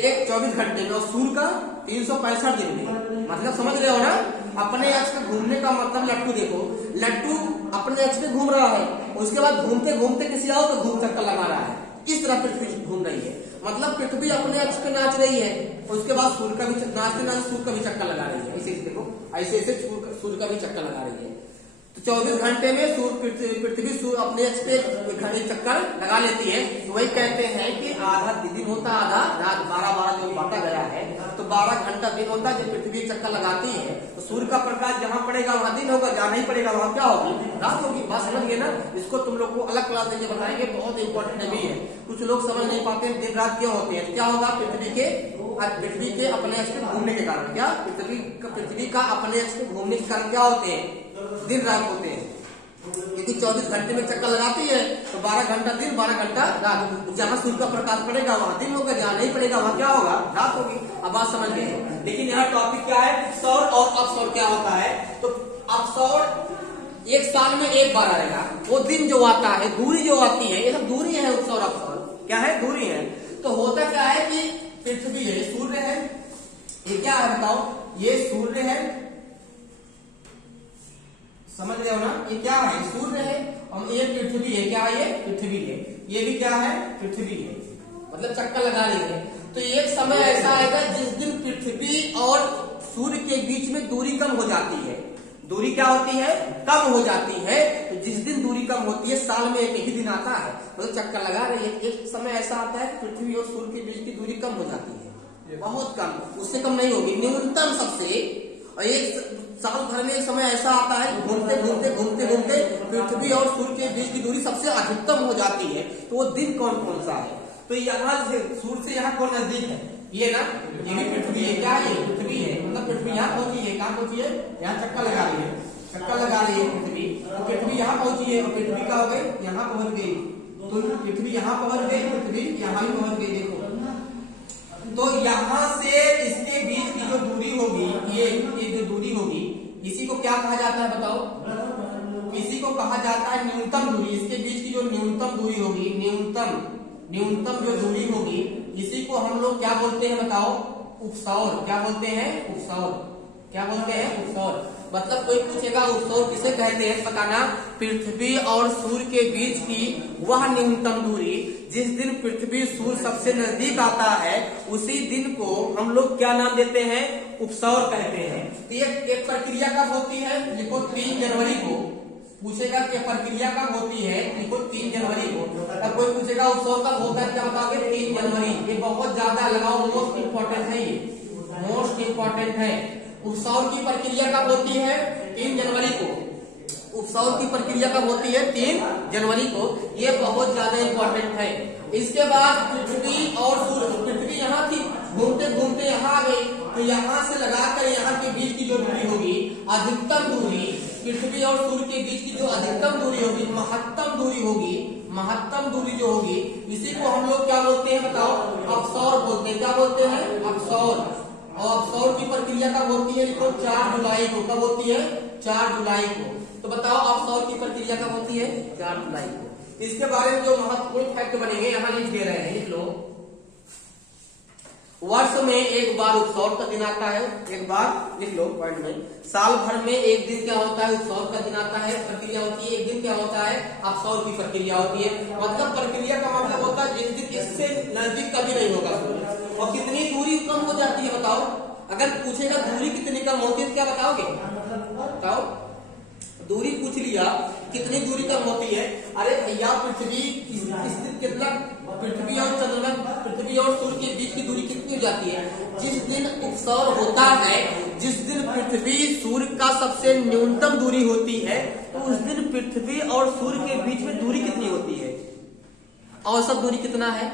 एक 24 घंटे में, और सूर्य का 365 दिन में। मतलब समझ रहे हो ना, अपने अक्ष पे घूमने का मतलब लट्टू देखो, लट्टू अपने अक्ष पे घूम रहा है, उसके बाद घूमते घूमते किसी और को घूम चक्कर लगा रहा है। इस तरह पृथ्वी घूम रही है, मतलब पृथ्वी अपने अक्ष पे नाच रही है, उसके बाद सूर्य का भी नाचते नाचते सूर्य का भी चक्कर लगा रही है। इसे देखो ऐसे ऐसे सूर्य का भी चक्कर लगा रही है। तो 24 घंटे में पृथ्वी सूर्य अपने अक्ष पे चक्कर लगा लेती है। तो वही कहते हैं कि आधा दिन होता है, आधा रात, 12 जो बांटा गया है, तो 12 घंटा दिन होता है जब पृथ्वी चक्कर लगाती है। तो सूर्य का प्रकाश जहाँ पड़ेगा वहाँ दिन होगा, जहाँ नहीं पड़ेगा वहाँ क्या होगी, रात होगी। बात समझ गए ना, इसको तुम लोग को अलग क्लास देके बताएंगे, बहुत इंपॉर्टेंट भी है। कुछ लोग समझ नहीं पाते दिन रात क्यों होते हैं। क्या होगा, पृथ्वी के अपने अक्ष पे घूमने के कारण, क्या पृथ्वी का अपने अक्ष पे घूमने के कारण क्या होते हैं, दिन रात होते हैं। यदि 24 घंटे में चक्कर लगाती है तो 12 घंटा दिन 12 घंटा रात। जहाँ सूर्य का प्रकाश पड़ेगा वहाँ दिन होगा, जहाँ नहीं पड़ेगा वहाँ क्या होगा, रात होगी। अब बात समझ गए। लेकिन यहाँ टॉपिक क्या है, सौर और अपसौर क्या होता है। तो अपसौर एक साल में एक बार आएगा, वो दिन जो आता है, दूरी जो आती है, ये सब दूरी है। उपसौर अपसौर क्या है, दूरी है। तो होता क्या है कि पृथ्वी है, सूर्य है, ये क्या है बताओ, ये सूर्य है, समझ रहे हो ना, ये क्या है, सूर्य है, और ये पृथ्वी है। क्या है, ये पृथ्वी है, ये भी क्या है, पृथ्वी है, मतलब चक्कर लगा रही है। तो एक समय ऐसा आएगा जिस दिन पृथ्वी और सूर्य के बीच में दूरी कम हो जाती है। दूरी क्या होती है, कम हो जाती है। तो जिस दिन दूरी कम होती है, साल में एक ही दिन आता है, मतलब चक्कर लगा रही है। एक समय ऐसा आता है कि पृथ्वी और सूर्य के बीच की दूरी कम हो जाती है, बहुत कम, उससे कम नहीं होगी, न्यूनतम सबसे। और एक साल भर में समय ऐसा आता है घूमते घूमते घूमते घूमते पृथ्वी और सूर्य के बीच की दूरी सबसे अधिकतम हो जाती है। तो वो दिन कौन कौन सा है, तो यहाँ से सूर्य से यहाँ कौन नजदीक है, ये ना, ये भी पृथ्वी है। क्या है, ये पृथ्वी है, मतलब पृथ्वी यहाँ पहुंची है, कहाँ पहुंची है, यहाँ चक्कर लगा रही है, चक्कर लगा रही है पृथ्वी। तो पृथ्वी यहाँ पहुंची है, और पृथ्वी क्या हो गई, यहाँ पहुंच गई। तो पृथ्वी यहाँ पहुंच गई, पृथ्वी यहाँ भी पहुंच गई। देखो, तो यहाँ से इसके बीच की जो दूरी होगी, ये जो दूरी होगी, इसी को क्या कहा जाता है बताओ, इसी को कहा जाता है न्यूनतम दूरी। इसके बीच की जो न्यूनतम दूरी होगी, न्यूनतम जो दूरी होगी, इसी को हम लोग क्या बोलते हैं बताओ, उपसौर। क्या बोलते हैं, उपसौर। क्या बोलते हैं, उपसौर। मतलब कोई पूछेगा उपसौर किसे कहते हैं, बताना। पृथ्वी और सूर्य के बीच की वह न्यूनतम दूरी जिस दिन पृथ्वी सूर्य सबसे नजदीक आता है, उसी दिन को हम लोग क्या नाम देते हैं, उपसौर कहते हैं। तो एक प्रक्रिया कब होती है, लिखो 3 जनवरी को। पूछेगा कि प्रक्रिया कब होती है, लिखो 3 जनवरी को। अब कोई पूछेगा उपसौर कब होता है, क्या बताओगे, 3 जनवरी। ये बहुत ज्यादा लगाओ, मोस्ट इम्पोर्टेंट है, ये मोस्ट इम्पोर्टेंट है। उपसौर की प्रक्रिया कब होती है, 3 जनवरी को। उपसौर की प्रक्रिया कब होती है, 3 जनवरी को। ये बहुत ज्यादा इम्पोर्टेंट है। इसके बाद पृथ्वी और सूर्य, पृथ्वी यहाँ थी, घूमते घूमते यहाँ आ गई, तो यहाँ से लगाकर यहाँ के बीच की जो दूरी होगी, अधिकतम दूरी, पृथ्वी और सूर्य के बीच की जो अधिकतम दूरी होगी, महत्तम दूरी होगी, महत्तम दूरी जो होगी, इसी को हम लोग क्या बोलते हैं बताओ, अपसौर बोलते हैं। क्या बोलते हैं, अपसौर। और अपसौर की प्रक्रिया कब होती है, लिखो 4 जुलाई को। कब होती है, 4 जुलाई को। तो बताओ अपसौर की प्रक्रिया कब होती है, 4 जुलाई को। इसके बारे में जो महत्वपूर्ण फैक्ट बनेंगे यहाँ लिख दे रहे हैं, लिख लो। वर्ष में एक बार उपसौर का दिन आता है, एक बार लिख लो पॉइंट में। साल भर में एक दिन क्या होता है, उपसौर का दिन आता है, प्रक्रिया होती है। एक दिन क्या होता है, अपसौर की प्रक्रिया होती है। मतलब प्रक्रिया का मतलब होता है जिस दिन इससे नजदीक कभी नहीं होगा सूर्य। और कितनी दूरी कम हो जाती है बताओ, अगर पूछेगा दूरी कितनी कम होती है तो क्या बताओगे, बताओ। दूरी पूछ लिया, कितनी दूरी कम होती है, अरे भैया पृथ्वी कितना, पृथ्वी और चंद्रमा, पृथ्वी और सूर्य के बीच की दूरी कितनी हो जाती है, जिस दिन उपसौर होता है, जिस दिन पृथ्वी सूर्य का सबसे न्यूनतम दूरी होती है, तो उस दिन पृथ्वी और सूर्य के बीच में दूरी कितनी होती है, औसत दूरी कितना है,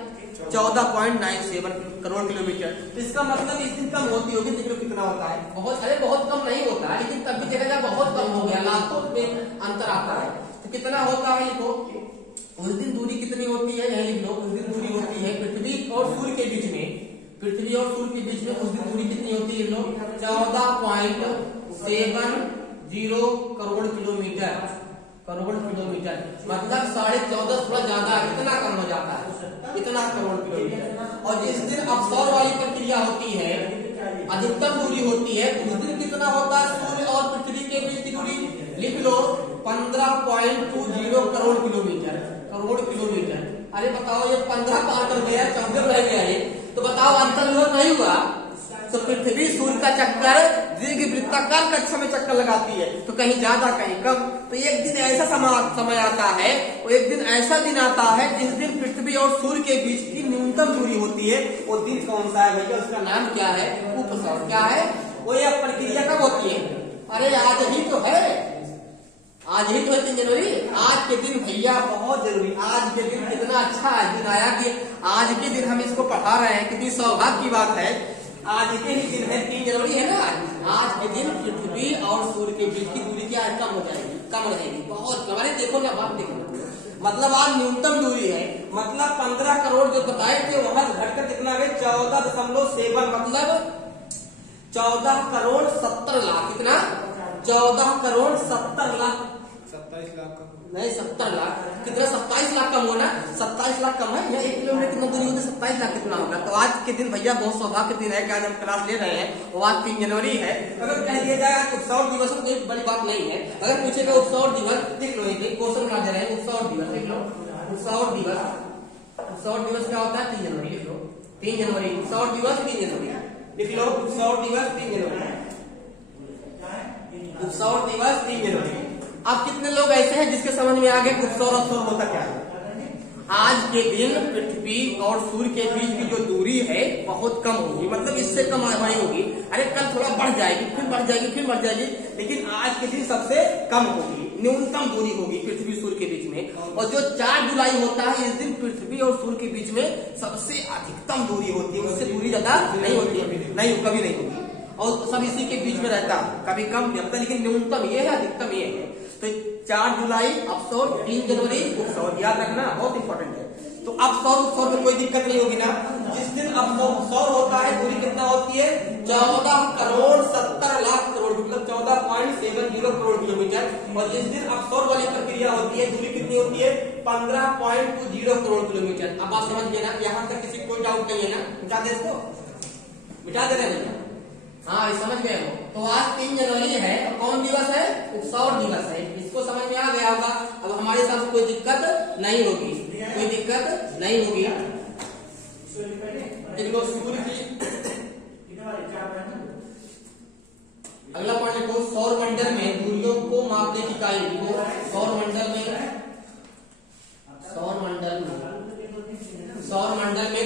14.97 करोड़ किलोमीटर। तो इसका मतलब इस दिन कम होती होगी, देख लो कितना होता है, बहुत, अरे बहुत कम नहीं होता है, लेकिन तब भी देखा जाए बहुत कम हो गया, लाखों में अंतर आता है। तो कितना होता है, देखो उस दिन दूरी कितनी होती है, यह लिख लो। उस दिन दूरी होती है पृथ्वी और सूर्य के बीच में, पृथ्वी और सूर्य के बीच में उस दिन दूरी कितनी होती है, लो 14.70 करोड़ किलोमीटर, करोड़ किलोमीटर मतलब 14.5 थोड़ा ज्यादा, कितना कम हो जाता है, कितना करोड़ किलोमीटर। और जिस दिन अपसौर वाली प्रक्रिया होती है, अधिकतम दूरी होती है, उस दिन कितना होता है सूर्य और पृथ्वी के बीच की दूरी, लिख लो 15.20 करोड़ किलोमीटर, करोड़ किलोमीटर। अरे बताओ ये 15 पार कर गया, 14 रह गया ये, तो बताओ अंतर नहीं हुआ। तो पृथ्वी सूर्य का चक्कर दीर्घ वृत्ताकार कक्षा में चक्कर लगाती है, तो कहीं ज्यादा कहीं कम। तो एक दिन ऐसा समय आता है, और एक दिन ऐसा दिन आता है जिस दिन पृथ्वी और सूर्य के बीच की न्यूनतम दूरी होती है। वो दिन कौन सा है भैया, उसका नाम क्या है, उपसौर। क्या है वो, ये प्रक्रिया कब होती है, अरे आज ही तो है, आज ही तो है 3 जनवरी। आज के दिन भैया बहुत जरूरी, आज के दिन कितना अच्छा दिन आया कि आज के दिन हम इसको पढ़ा रहे हैं, कितनी सौभाग्य की बात है। आज के ही दिन है, 3 जनवरी है ना। आज के दिन पृथ्वी और सूर्य के बीच की दूरी क्या है, कम हो जाएगी, कम रहेगी, बहुत कम। अरे देखो ना बात, देखो मतलब आज न्यूनतम दूरी है, मतलब 15 करोड़ जो बताए थे वहां घटकर कितना है 14.7, मतलब 14 करोड़ 70 लाख, कितना 14 करोड़ 70 लाख, 27 लाख का नहीं 70 लाख, कितना 27 लाख कम होना, 27 लाख कम है। यह 1 किलोमीटर कितना दूरी होती है, 27 लाख कितना होगा। तो आज के दिन भैया बहुत सौभाग्य दिन है कि आज हम क्लास ले रहे हैं, वो आज 3 जनवरी है। अगर कह दिया जाए उत्सव दिवस तो कोई बड़ी बात नहीं है। अगर पूछेगा उत्सव दिवस, लिख लो, क्वेश्चन बना दे रहे हैं उत्सव दिवस, लिख लो उत्सव दिवस। उत्सव दिवस क्या होता है, 3 जनवरी, लिख लो 3 जनवरी, उत्सव दिवस 3 जनवरी, लिख लो उत्सव दिवस 3 जनवरी, उत्सव दिवस 3 जनवरी। अब कितने लोग ऐसे हैं जिसके समझ में आ गए उपसौर और सौर होता क्या है। आज के दिन पृथ्वी और सूर्य के बीच की जो दूरी है बहुत कम होगी, मतलब इससे कम नहीं होगी। अरे कल थोड़ा बढ़ जाएगी, फिर बढ़ जाएगी, फिर बढ़ जाएगी, लेकिन आज के दिन सबसे कम होगी, न्यूनतम दूरी होगी पृथ्वी सूर्य के बीच में। और जो 4 जुलाई होता है, इस दिन पृथ्वी और सूर्य के बीच में सबसे अधिकतम दूरी होती है, उससे दूरी ज्यादा नहीं होती है, नहीं कभी नहीं होगी, और सब इसी के बीच में रहता है, कभी कम रहता, लेकिन न्यूनतम ये है, अधिकतम ये है। तो 4 जुलाई अपसौर, 3 जनवरी उपसौर, याद रखना बहुत इंपॉर्टेंट है। तो अपसौर उपसौर में कोई दिक्कत नहीं होगी ना। जिस दिन अपसौर होता है दूरी कितना होती है 14 करोड़ 70 लाख करोड़, मतलब 14.70 करोड़ किलोमीटर। और जिस दिन अपसौर वाली प्रक्रिया होती है दूरी कितनी होती है 15.20 करोड़ किलोमीटर। अब आप समझ गए ना, यहाँ तक किसी कोई डाउट नहीं है ना, मिटा दे इसको, मिटा दे रहे भैया, हाँ समझ गए हो। तो आज 3 जनवरी है, और कौन दिवस है, उपसौर दिवस है। इसको समझ में आ गया होगा। अब हमारे साथ कोई दिक्कत नहीं होगी, कोई दिक्कत नहीं होगी। सूर्य की अगला पॉइंट लिखो, सौर मंडल में दूरियों को मापने की इकाई, सौर मंडल में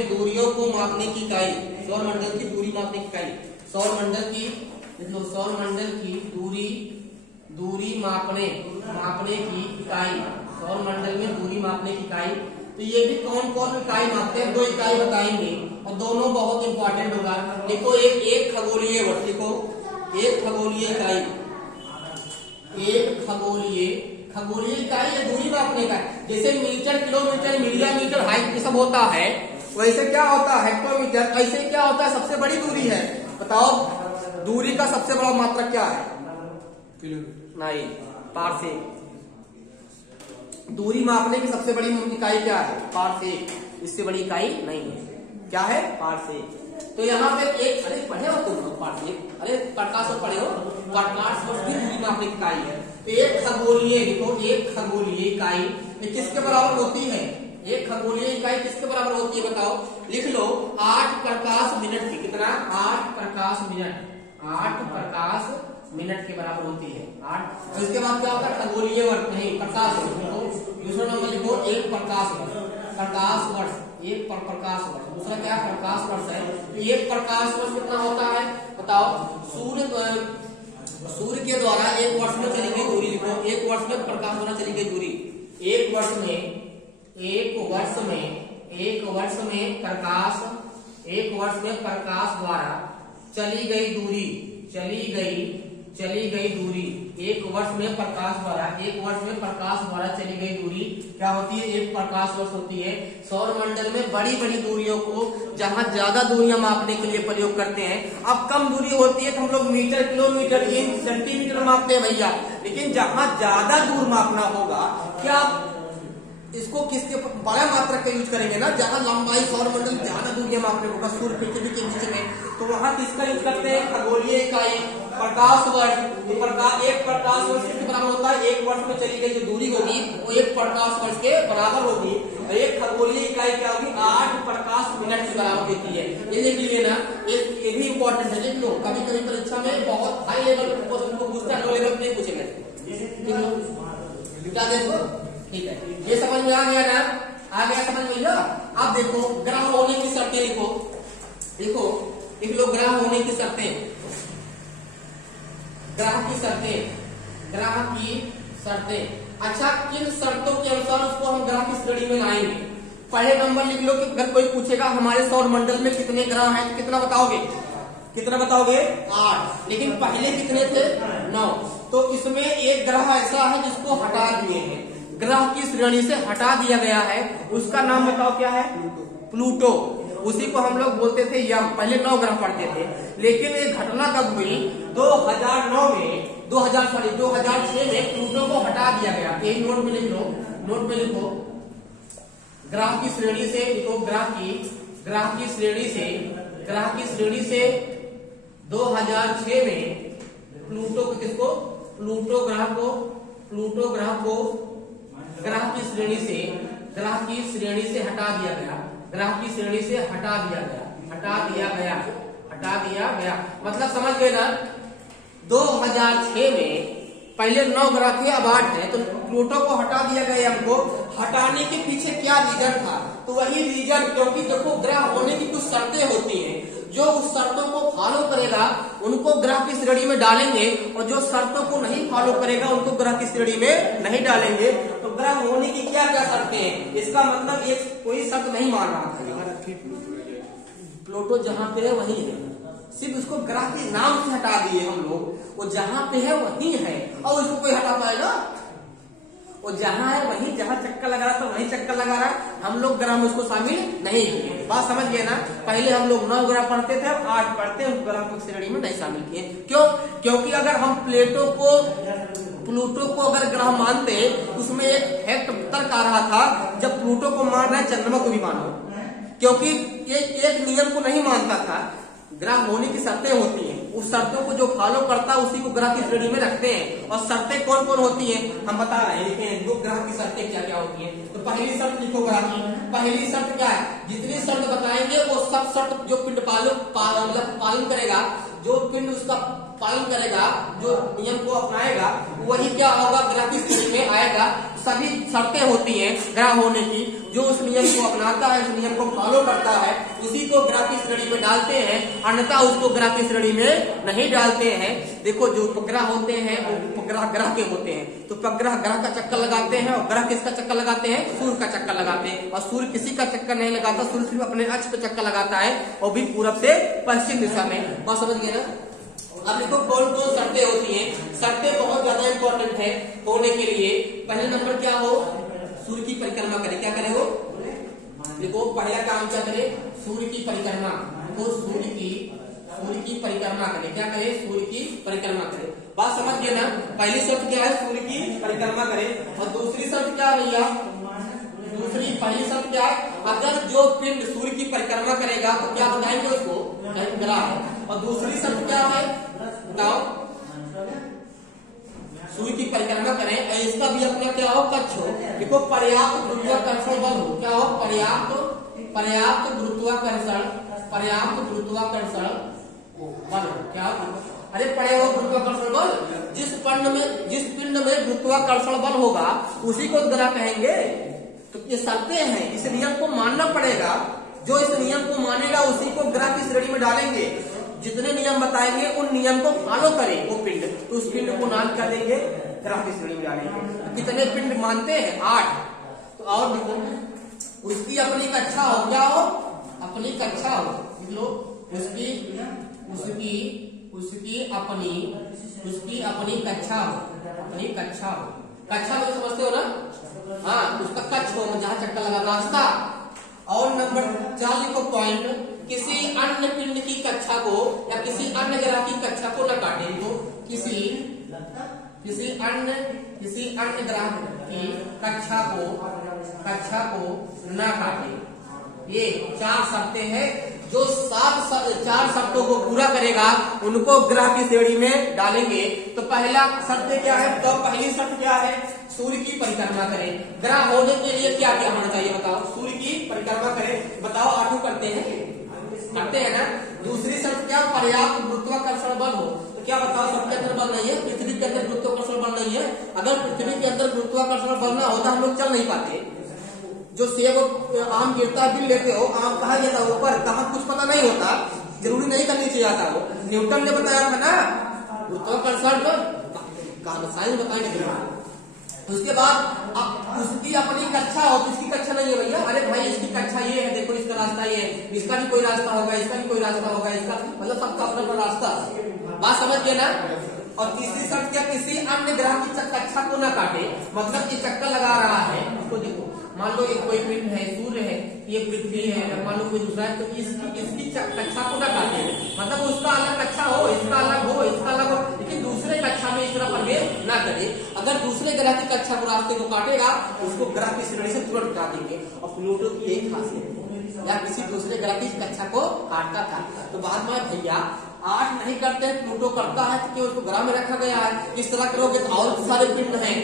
दूरियों को मापने की इकाई, सौर मंडल की दूरी मापने की इकाई, सौर मंडल की दूरी मापने की इकाई, सौर मंडल में दूरी मापने की इकाई। तो ये भी कौन कौन इकाई मापते हैं, 2 इकाई बताएंगे, और दोनों बहुत इंपॉर्टेंट होगा। देखो एक खगोलीय वर्ष, देखो एक खगोलीय इकाई, खगोलीय इकाई या दूरी मापने का, जैसे मीटर, किलोमीटर, मिलिमीटर, हाइट ये सब होता है, वैसे क्या होता है हेक्टोमीटर, ऐसे क्या होता है सबसे बड़ी दूरी है। बताओ दूरी का सबसे बड़ा मात्रक क्या है, किलोमीटर नहीं, पारसेक। दूरी मापने की सबसे बड़ी इकाई क्या है, पारसेक, इससे बड़ी इकाई नहीं है, क्या है, पारसेक। तो यहाँ पे एक, अरे पढ़े हो तुम लोग पारसेक, अरे प्रकाश वर्ष पढ़े हो, प्रकाश वर्ष की दूरी मापने की इकाई है। तो एक खगोलीय, देखो एक खगोलीय इकाई किसके बराबर होती है, एक खगोलीय इकाई किसके बराबर होती है बताओ, लिख लो 8 प्रकाश मिनट की, कितना 8 प्रकाश मिनट, 8 प्रकाश मिनट के बराबर होती है 8। तो इसके बाद क्या होता है खगोलीय वर्ष, नहीं प्रकाश वर्ष। दूसरा नंबर लिखो 1 प्रकाश वर्ष, प्रकाश वर्ष, 1 प्रकाश वर्ष। दूसरा क्या प्रकाश वर्ष है। तो 1 प्रकाश वर्ष कितना होता है बताओ, सूर्य के द्वारा 1 वर्ष में चली गई दूरी, लिखो 1 वर्ष में प्रकाश द्वारा चली गई दूरी, 1 वर्ष में प्रकाश द्वारा चली गई दूरी एक वर्ष में प्रकाश द्वारा चली गई दूरी क्या होती है? 1 प्रकाश वर्ष होती है। सौर मंडल में बड़ी बड़ी दूरियों को जहां ज्यादा दूरियां मापने के लिए प्रयोग करते हैं। अब कम दूरी होती है तो हम लोग मीटर, किलोमीटर, इंच, सेंटीमीटर मापते हैं भैया, लेकिन जहां ज्यादा दूर मापना होगा क्या इसको किसके बड़ा मात्रा का यूज करेंगे ना, जहां लंबाई सौर मंडल ज्यादा दूरियां मापने होगा सूर्य पृथ्वी के बीच में, तो वहां किसका यूज करते हैं? खगोलीय इकाई प्रकाश वर्ष। तो एक प्रकाश वर्ष किसके बराबर होता है? 1 वर्ष में चली गई जो दूरी होगी वो 1 प्रकाश वर्ष के बराबर होगी। और एक खगोलीय इकाई क्या होगी? 8 प्रकाश मिनट के बराबर होती है। ये देख लीजिए ना, ये भी इंपॉर्टेंट है। देख लो, कभी कभी परीक्षा में बहुत हाई लेवल पर क्वेश्चन को पूछता है, लो लेवल नहीं पूछेंगे। क्या देखो, ठीक है, ये समझ में आ गया ना? आ गया समझ में? अब देखो ग्रह होने की शर्तें लिखो, लिख लो ग्रह होने की शर्तें, ग्रह की शर्तें। अच्छा, किन शर्तों के अनुसार उसको हम ग्रह की श्रेणी में लाएंगे? पहले नंबर लिख लो कि अगर कोई पूछेगा हमारे सौर मंडल में कितने ग्रह हैं तो कितना बताओगे? 8। लेकिन पहले कितने थे? 9। तो इसमें एक ग्रह ऐसा है जिसको हटा दिए हैं, ग्रह की श्रेणी से हटा दिया गया है। उसका नाम बताओ क्या है? प्लूटो। उसी को हम लोग बोलते थे यम। पहले 9 ग्रह पढ़ते थे, लेकिन एक घटना कब हुई? 2006 में प्लूटो को हटा दिया गया। यही नोट में लिख लो, नोट में लिखो, ग्रह की श्रेणी से लिखो, ग्रह की श्रेणी से 2006 में प्लूटो को किसको? प्लूटो ग्रह को ग्रह की श्रेणी से हटा दिया गया। मतलब समझ गए ना? 2006 में पहले 9 ग्रह थे, अब 8 है, तो प्लूटो को हटा दिया गया। हमको हटाने के पीछे क्या रीजन था? तो वही रीजन, क्योंकि देखो ग्रह होने की कुछ शर्तें होती हैं, जो उस शर्तों को फॉलो करेगा उनको ग्रह की श्रेणी में डालेंगे, और जो शर्तों को नहीं फॉलो करेगा उनको ग्रह की श्रेणी में नहीं डालेंगे। तो ग्रह होने की क्या क्या शर्तें हैं? इसका मतलब एक कोई शर्त नहीं मान रहा था। प्लूटो जहां पे है वही है, सिर्फ उसको ग्रह के नाम से हटा दिए हम लोग। वो जहां पे है वही है, और उसको कोई हटा पाएगा? वो जहां है वही, जहां चक्कर लगा रहा था वही चक्कर लगा रहा है। हम लोग ग्रह में उसको शामिल नहीं किए। बात समझ गए ना? पहले हम लोग 9 ग्रह पढ़ते थे, अब 8 पढ़ते हैं, उस ग्रह को श्रेणी में नहीं शामिल किए। क्यों? क्योंकि अगर हम प्लूटो को अगर ग्रह मानते, उसमें एक फैक्ट तर्क आ रहा था, जब प्लूटो को मान रहा है चंद्रमा को भी मानो, क्योंकि ये एक नियम को नहीं मानता था। ग्रह होने की शर्तें होती हैं, उस शर्तों को जो फॉलो करता है उसी को ग्रह की श्रेणी में रखते हैं। और शर्तें कौन कौन होती हैं हम बता रहे हैं, दो ग्रह की शर्तें क्या क्या होती हैं। तो पहली शर्त लिखो ग्रह की। पहली शर्त क्या है? जितनी शर्त बताएंगे वो सब शर्त जो पिंड पालन करेगा, जो पिंड उसका पालन करेगा, जो नियम को अपनाएगा, वही क्या होगा? ग्रह की श्रेणी में आएगा। सभी शर्तें होती हैं ग्रह होने की, जो उस नियम को अपनाता है, उस नियम को फॉलो करता है, उसी को ग्रह की श्रेणी में डालते हैं, अन्यथा उसको ग्रह की श्रेणी में नहीं डालते हैं। देखो जो उपग्रह होते हैं वो उपग्रह ग्रह के होते हैं, तो उपग्रह ग्रह का चक्कर लगाते हैं, और ग्रह किसका चक्कर लगाते हैं? सूर्य का चक्कर लगाते हैं। और सूर्य किसी का चक्कर नहीं लगाता, सूर्य सिर्फ अपने अक्ष पे चक्कर लगाता है, और भी पूरब से पश्चिम दिशा में। बात समझ गए ना? अब देखो कौन कौन शर्तें होती हैं। शर्तें बहुत ज्यादा इंपॉर्टेंट है होने के लिए। पहले नंबर क्या हो? सूर्य की परिक्रमा करे। क्या करे हो? देखो पहला काम क्या करे? सूर्य की परिक्रमा। तो सूर्य की परिक्रमा करे। क्या करे? सूर्य की परिक्रमा करे। बात समझ गए ना? पहली शर्त क्या है? सूर्य की परिक्रमा करे। और दूसरी शर्त क्या है भैया? पहली शर्त क्या है? अगर जो पिंड सूर्य की परिक्रमा करेगा तो क्या बताएंगे उसको? ग्रह है। और दूसरी शर्त क्या है बताओ? सूर्य की परिक्रमा करें, इसका भी अपना क्या हो? कक्ष हो। देखो पर्याप्त गुरुत्वाकर्षण बल हो। क्या हो? पर्याप्त गुरुत्वाकर्षण बल हो। क्या? अरे पर्याप्त गुरुत्वाकर्षण बल, जिस पिंड में गुरुत्वाकर्षण बल होगा उसी को ग्रह कहेंगे। तो ये शर्तें हैं, इस नियम को मानना पड़ेगा। जो इस नियम को मानेगा उसी को ग्रह की श्रेणी में डालेंगे। जितने नियम बताएंगे उन नियम को फॉलो करे वो पिंड, तो उस पिंड को नाम कर देंगे ग्रह की श्रेणी में डालेंगे। तो कितने पिंड मानते हैं? 8। तो और देखो उसकी अपनी कक्षा हो। क्या हो? अपनी कक्षा हो। उसकी उसकी अपनी कक्षा हो, कक्षा लोग समझते हो ना, हाँ, उसका कक्ष हो जहाँ चक्कर लगा रास्ता। और नंबर 4 लिखो पॉइंट, किसी अन्य पिंड की कक्षा को या किसी अन्य ग्रह की कक्षा को न काटे। तो किसी अन्य ग्रह की कक्षा को न काटे। ये 4 शर्तें हैं, जो 4 शर्तों को पूरा करेगा उनको ग्रह की श्रेणी में डालेंगे। तो पहला शर्त क्या है, तो पहली शर्त क्या है, सूर्य की परिक्रमा करें। ग्रह होने के लिए क्या क्या होना चाहिए बताओ, सूर्य की परिक्रमा करें। बताओ, 8 करते हैं ना। दूसरी शर्त क्या, पर्याप्त गुरुत्वाकर्षण बल हो। तो क्या बताओ, सबके अंदर बल नहीं है, पृथ्वी के अंदर गुरुत्वाकर्षण बल नहीं है। अगर पृथ्वी के अंदर गुरुत्वाकर्षण बल ना होता हम लोग चल नहीं पाते। जो सेब आम गिरता बिल लेते हो, आम कहाँ गिरता है, ऊपर, कहाँ कुछ पता नहीं होता, जरूरी नहीं करनी चाहिए आता। वो न्यूटन ने बताया था ना गुरुत्वाकर्षण, साइंस बताएंगे। उसके बाद उसकी अपनी कक्षा हो, किसकी कक्षा नहीं है भैया, अरे भाई इसकी कक्षा ये है, देखो इसका रास्ता ये है, इसका भी कोई रास्ता होगा, इसका भी कोई रास्ता होगा, इसका मतलब सबका अपना अपना रास्ता। बात समझ गए ना। और तीसरी शर्त क्या, किसी अन्य ग्रह की कक्षा को ना काटे। मतलब ये चक्कर लगा रहा है, उसको देखो, मान लो एक कोई पिंड है, सूर्य है, ये पृथ्वी है, मान लो कोई दूसरा है, तो इसकी कक्षा को ना काटे। मतलब उसका अलग कक्षा हो, इसका अलग हो, इसका अलग हो, लेकिन दूसरे कक्षा में इस तरह प्रवेश ना करे। अगर दूसरे ग्रह की कक्षा को रास्ते को काटेगा उसको ग्रह की श्रेणी से तुरंत हटा देंगे। और प्लूटो की यही खासियत है, या किसी दूसरे ग्रह की कक्षा को काटता था। तो बाद में भैया 8 नहीं करते, प्लूटो करता है, क्योंकि उसको ग्रह में रखा गया है। इस तरह करोगे तो और सारे पिंड हैं,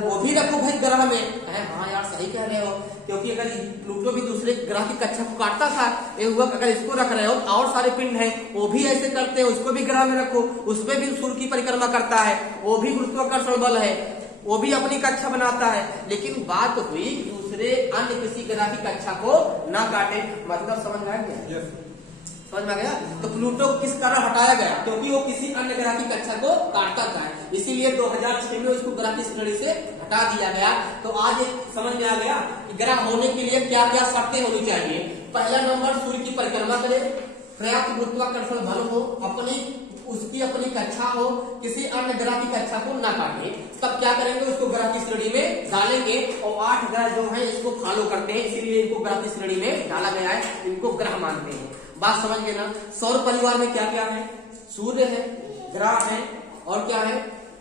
वो भी रखो भाई ग्रह में। हाँ यार सही कह रहे हो, क्योंकि अगर प्लूटो भी दूसरे ग्रह की कक्षा को काटता था, अगर इसको रख रहे हो तो और सारे पिंड हैं, वो भी ऐसे करते हैं, उसको भी ग्रह में रखो। उसमें भी सूर्य की परिक्रमा करता है, वो भी गुरुत्वाकर्षण बल है, वो भी अपनी कक्षा बनाता है। लेकिन बात हुई दूसरे अन्य किसी ग्रह की कक्षा को ना काटे। मतलब समझ में आ गया? समझ में आ गया। तो प्लूटो किस कारण हटाया गया, क्योंकि वो किसी अन्य ग्रह की कक्षा को काटता था, इसीलिए 2006 में उसको ग्रह की श्रेणी से हटा दिया गया। तो आज एक समझ में आ गया कि ग्रह होने के लिए क्या क्या शर्तें होनी चाहिए। पहला नंबर, सूर्य की परिक्रमा करे, पर्याप्त गुरुत्वाकर्षण बल हो, उसकी अपनी कक्षा हो, किसी अन्य ग्रह की कक्षा को ना काटे। तब क्या करेंगे, उसको ग्रह की श्रेणी में डालेंगे। और 8 ग्रह जो हैं इसको फॉलो करते हैं, इसीलिए इनको ग्रह की श्रेणी में डाला गया है, इनको ग्रह मानते हैं। बात समझ गए ना। सौर परिवार में क्या क्या है, सूर्य है, ग्रह है, और क्या है,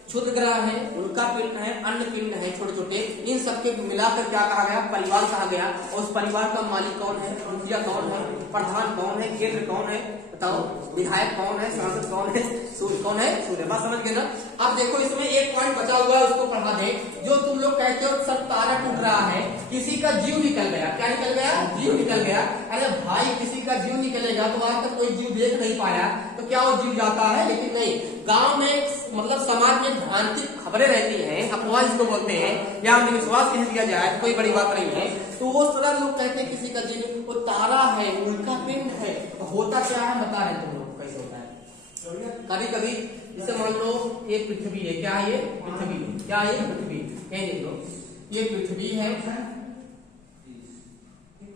क्षुद्र ग्रह है, उनका पिंड है, अन्य पिंड है छोटे छोटे, इन सबके मिलाकर क्या कहा गया, परिवार कहा गया। और उस परिवार का मालिक कौन है, मुखिया कौन है, प्रधान कौन है, केंद्र कौन है, बताओ, विधायक कौन है, सांसद कौन है, सूर्य कौन है, सूर्य। बात समझ गए ना। अब देखो इसमें एक पॉइंट बचा हुआ है, उसको पढ़ा दे। जो तुम लोग कहते हो सब तारा टूट रहा है, किसी का जीव निकल गया, क्या निकल गया, जीव निकल गया। अरे भाई किसी का जीव निकलेगा तो आज तक कोई जीव देख नहीं पाया, तो क्या वो जीव जाता है, लेकिन नहीं। गांव में मतलब समाज में भ्रांति खबरें रहती हैं, अफवाह जिसको बोलते हैं, या अंधविश्वास कह दिया जाए, कोई बड़ी बात नहीं है। तो वो तरह लोग कहते हैं किसी का जीव, वो तारा है, उनका पिंड है। होता क्या है बता रहे तुम लोग कैसे होता है। कभी कभी जैसे मान लो ये पृथ्वी है, क्या है ये पृथ्वी, क्या है ये पृथ्वी, कहीं देख लो, ये पृथ्वी है,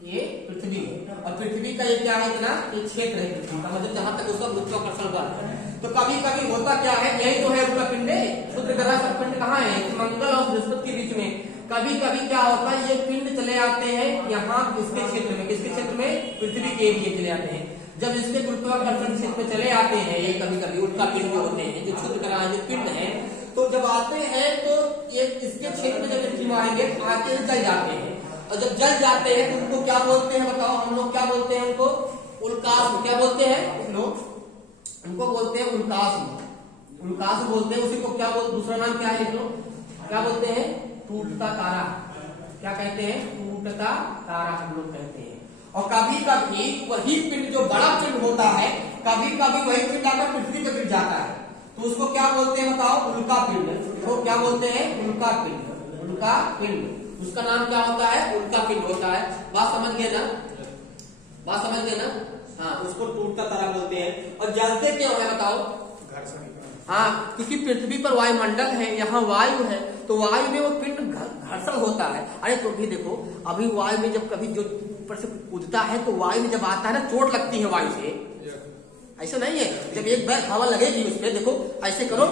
ये पृथ्वी, और पृथ्वी का ये क्या है, इतना ये क्षेत्र है पृथ्वी का, मतलब जहां तक उसका गुरुत्वाकर्षण बल है। तो कभी कभी होता क्या है, यही तो है उसका पिंड, शुद्र ग्रह का पिंड कहाँ है, मंगल और बृहस्पति के बीच में। कभी कभी क्या होता है, ये पिंड चले आते हैं यहाँ इसके क्षेत्र में, किसके क्षेत्र में, पृथ्वी के एरिया चले आते हैं। जब इसके गुरुत्वाकर्षण क्षेत्र में चले आते हैं, ये कभी कभी उनका पिंड जो होते हैं, जो क्षुद्र ग्रह जो पिंड है, तो जब आते हैं तो ये इसके क्षेत्र में जब इनकी मारेंगे आके जल जाते हैं। और जब जल जाते हैं तो उनको क्या बोलते हैं बताओ, हम लोग क्या बोलते हैं उनको, उल्कास। क्या बोलते हैं लोग, उनको बोलते हैं उल्कास, उल्कास बोलते हैं। उसी को क्या बोलते, दूसरा नाम क्या है लिख लो, क्या बोलते हैं, टूटता तारा। क्या कहते हैं, टूटता तारा हम लोग कहते हैं। और कभी कभी वही पिंड जो बड़ा पिंड होता है, कभी कभी वही पिंड आकर पृथ्वी पे गिर जाता है, तो उसको क्या बोलते हैं बताओ, उल्का पिंड। तो क्या बोलते हैं, उल्का पिंड, उल्का पिंड, उसका नाम क्या होता है, उल्का पिंड होता है। बात समझ गए ना, बात समझ गए ना। हाँ, उसको टूटता तारा बोलते हैं। और जलते क्यों है बताओ, हाँ, क्योंकि पृथ्वी पर वायुमंडल है, यहाँ वायु है, तो वायु में वो पिंड घर्षण होता है। अरे तो भी देखो, अभी वायु में जब कभी जो ऊपर से कूदता है तो वायु में जब आता है ना, चोट लगती है वायु से, ऐसा नहीं है। जब एक बैग हवा लगेगी उस पर, देखो ऐसे करो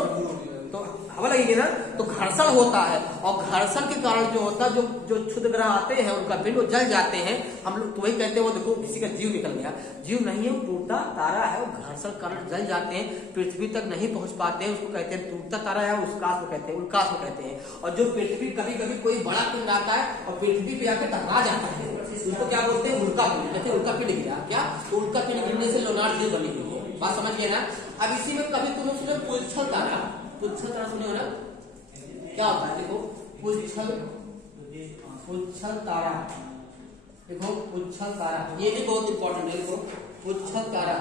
तो हवा लगेगी ना, तो घर्षण होता है, और घर्षण के कारण जो होता है, जो क्षुद्र ग्रह आते हैं उनका पिंड वो जल जाते हैं। हम लोग तो वही कहते हैं, वो देखो किसी का जीव निकल गया, जीव नहीं है, वो टूटता तारा है, वो घर्षण कारण जल जाते हैं, पृथ्वी तक नहीं पहुंच पाते हैं, उसको कहते हैं टूटता तारा है, उल्कास को कहते हैं, उल्कास को कहते हैं। और जो पृथ्वी कभी कभी कोई बड़ा पिंड आता है और पृथ्वी पे आके टकरा जाता है, उसको क्या बोलते हैं, उल्का पिंड। जैसे उल्का पिंड गिरा, क्या तो उल्का पिंड गिरने से लोनार्ड द्वीप बनी हुई है, बात समझ गए ना। अब इसी में कभी तुमने सुने पुच्छल तारा, पुच्छल तारा सुने हो ना, क्या होता है, देखो पुच्छल तारा, देखो पुच्छल तारा, ये भी बहुत इंपॉर्टेंट है। देखो पुच्छल तारा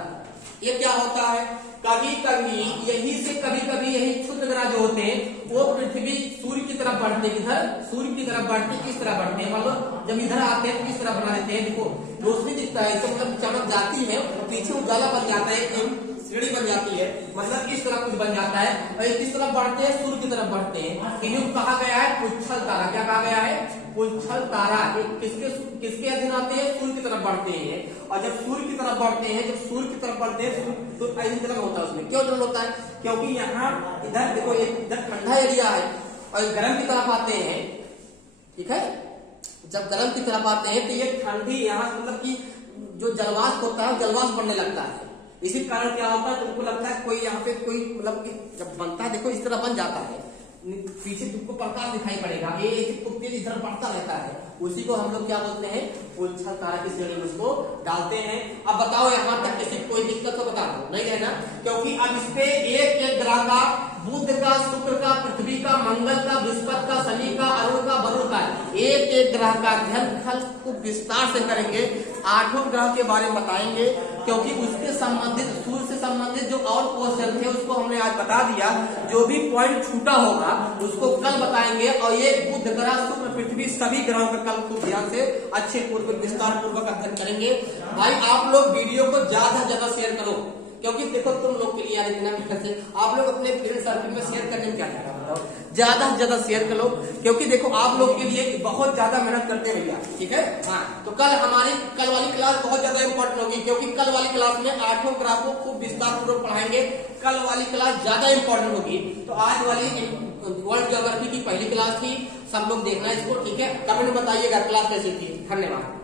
ये क्या होता है, कभी कभी यही से कभी कभी यही क्षुद्र ग्रह जो होते हैं वो पृथ्वी सूर्य की तरफ बढ़ते, इधर सूर्य की तरफ बढ़ते, किस तरह बढ़ते हैं, मतलब जब इधर आते हैं तो किस तरह बना देते हैं, देखो रोशनी दिखता है तो मतलब चमक जाती है, पीछे उजाला बन जाता है, सीढ़ी बन जाती है, मतलब इस तरह कुछ बन जाता है, और किस तरफ बढ़ते हैं, सूर्य की तरफ बढ़ते हैं। तो ये कहा गया है पुच्छल तारा, क्या कहा गया है, पुच्छल तारा। किसके अधीन आते हैं, सूर्य की तरफ बढ़ते हैं, और जब सूर्य की तरफ बढ़ते हैं, जब सूर्य की तरफ बढ़ते हैं तो ऐसी जलन होता है उसमें। क्यों जलन होता है, क्योंकि यहाँ इधर देखो इधर ठंडा एरिया है और गर्म की तरफ आते हैं, ठीक है, जब गर्म की तरफ आते हैं तो ये ठंडी यहाँ मतलब की जो जलवाष्प होता है जलवाष्प बनने लगता है। इसी कारण क्या होता है, तुमको लगता है कोई यहाँ पे कोई मतलब कि जब बनता है, देखो इस तरह बन जाता है, पीछे तुमको प्रकाश दिखाई पड़ेगा, ये इस तरह बढ़ता रहता है, उसी को हम लोग क्या बोलते हैं, पुच्छल तारा की श्रेणी में उसको डालते हैं। अब बताओ यहाँ तक किसी कोई दिक्कत तो बता दो, नहीं है ना, क्योंकि अब इस पे एक ग्रह का, बुध का, शुक्र का, पृथ्वी का, मंगल का, बृहस्पति का, शनि का, अरुण का, वरुण का, एक ग्रह का अध्ययन कल खूब विस्तार से करेंगे, 8 ग्रह के बारे में बताएंगे, क्योंकि उसके संबंधित सूर्य से संबंधित जो और क्वेश्चन थे उसको हमने आज बता दिया, जो भी पॉइंट छूटा होगा उसको कल बताएंगे। और ये बुध ग्रह, शुक्र, पृथ्वी सभी ग्रहों का कल खूब ध्यान से अच्छे पूर्वक विस्तार पूर्वक अध्ययन करेंगे। भाई आप लोग वीडियो को ज्यादा से ज्यादा शेयर करो, क्योंकि देखो तुम लोग के लिए यार इतना मेहनत से आप लोग अपने फ्रेंड सर्कल में शेयर करने में क्या जाएगा, बताओ, ज्यादा से ज्यादा शेयर करो, क्योंकि देखो आप लोग के लिए बहुत ज्यादा मेहनत करते हैं भैया, ठीक है। हाँ, तो कल वाली क्लास बहुत ज्यादा इंपॉर्टेंट होगी, क्योंकि कल वाली क्लास में 8 ग्रह को खूब विस्तार पूर्वक पढ़ाएंगे, कल वाली क्लास ज्यादा इंपॉर्टेंट होगी। तो आज वाली वर्ल्ड ज्योग्राफी की पहली क्लास थी, सब लोग देखना इसको, ठीक है। कमेंट में बताइएगा क्लास कैसी थी। धन्यवाद।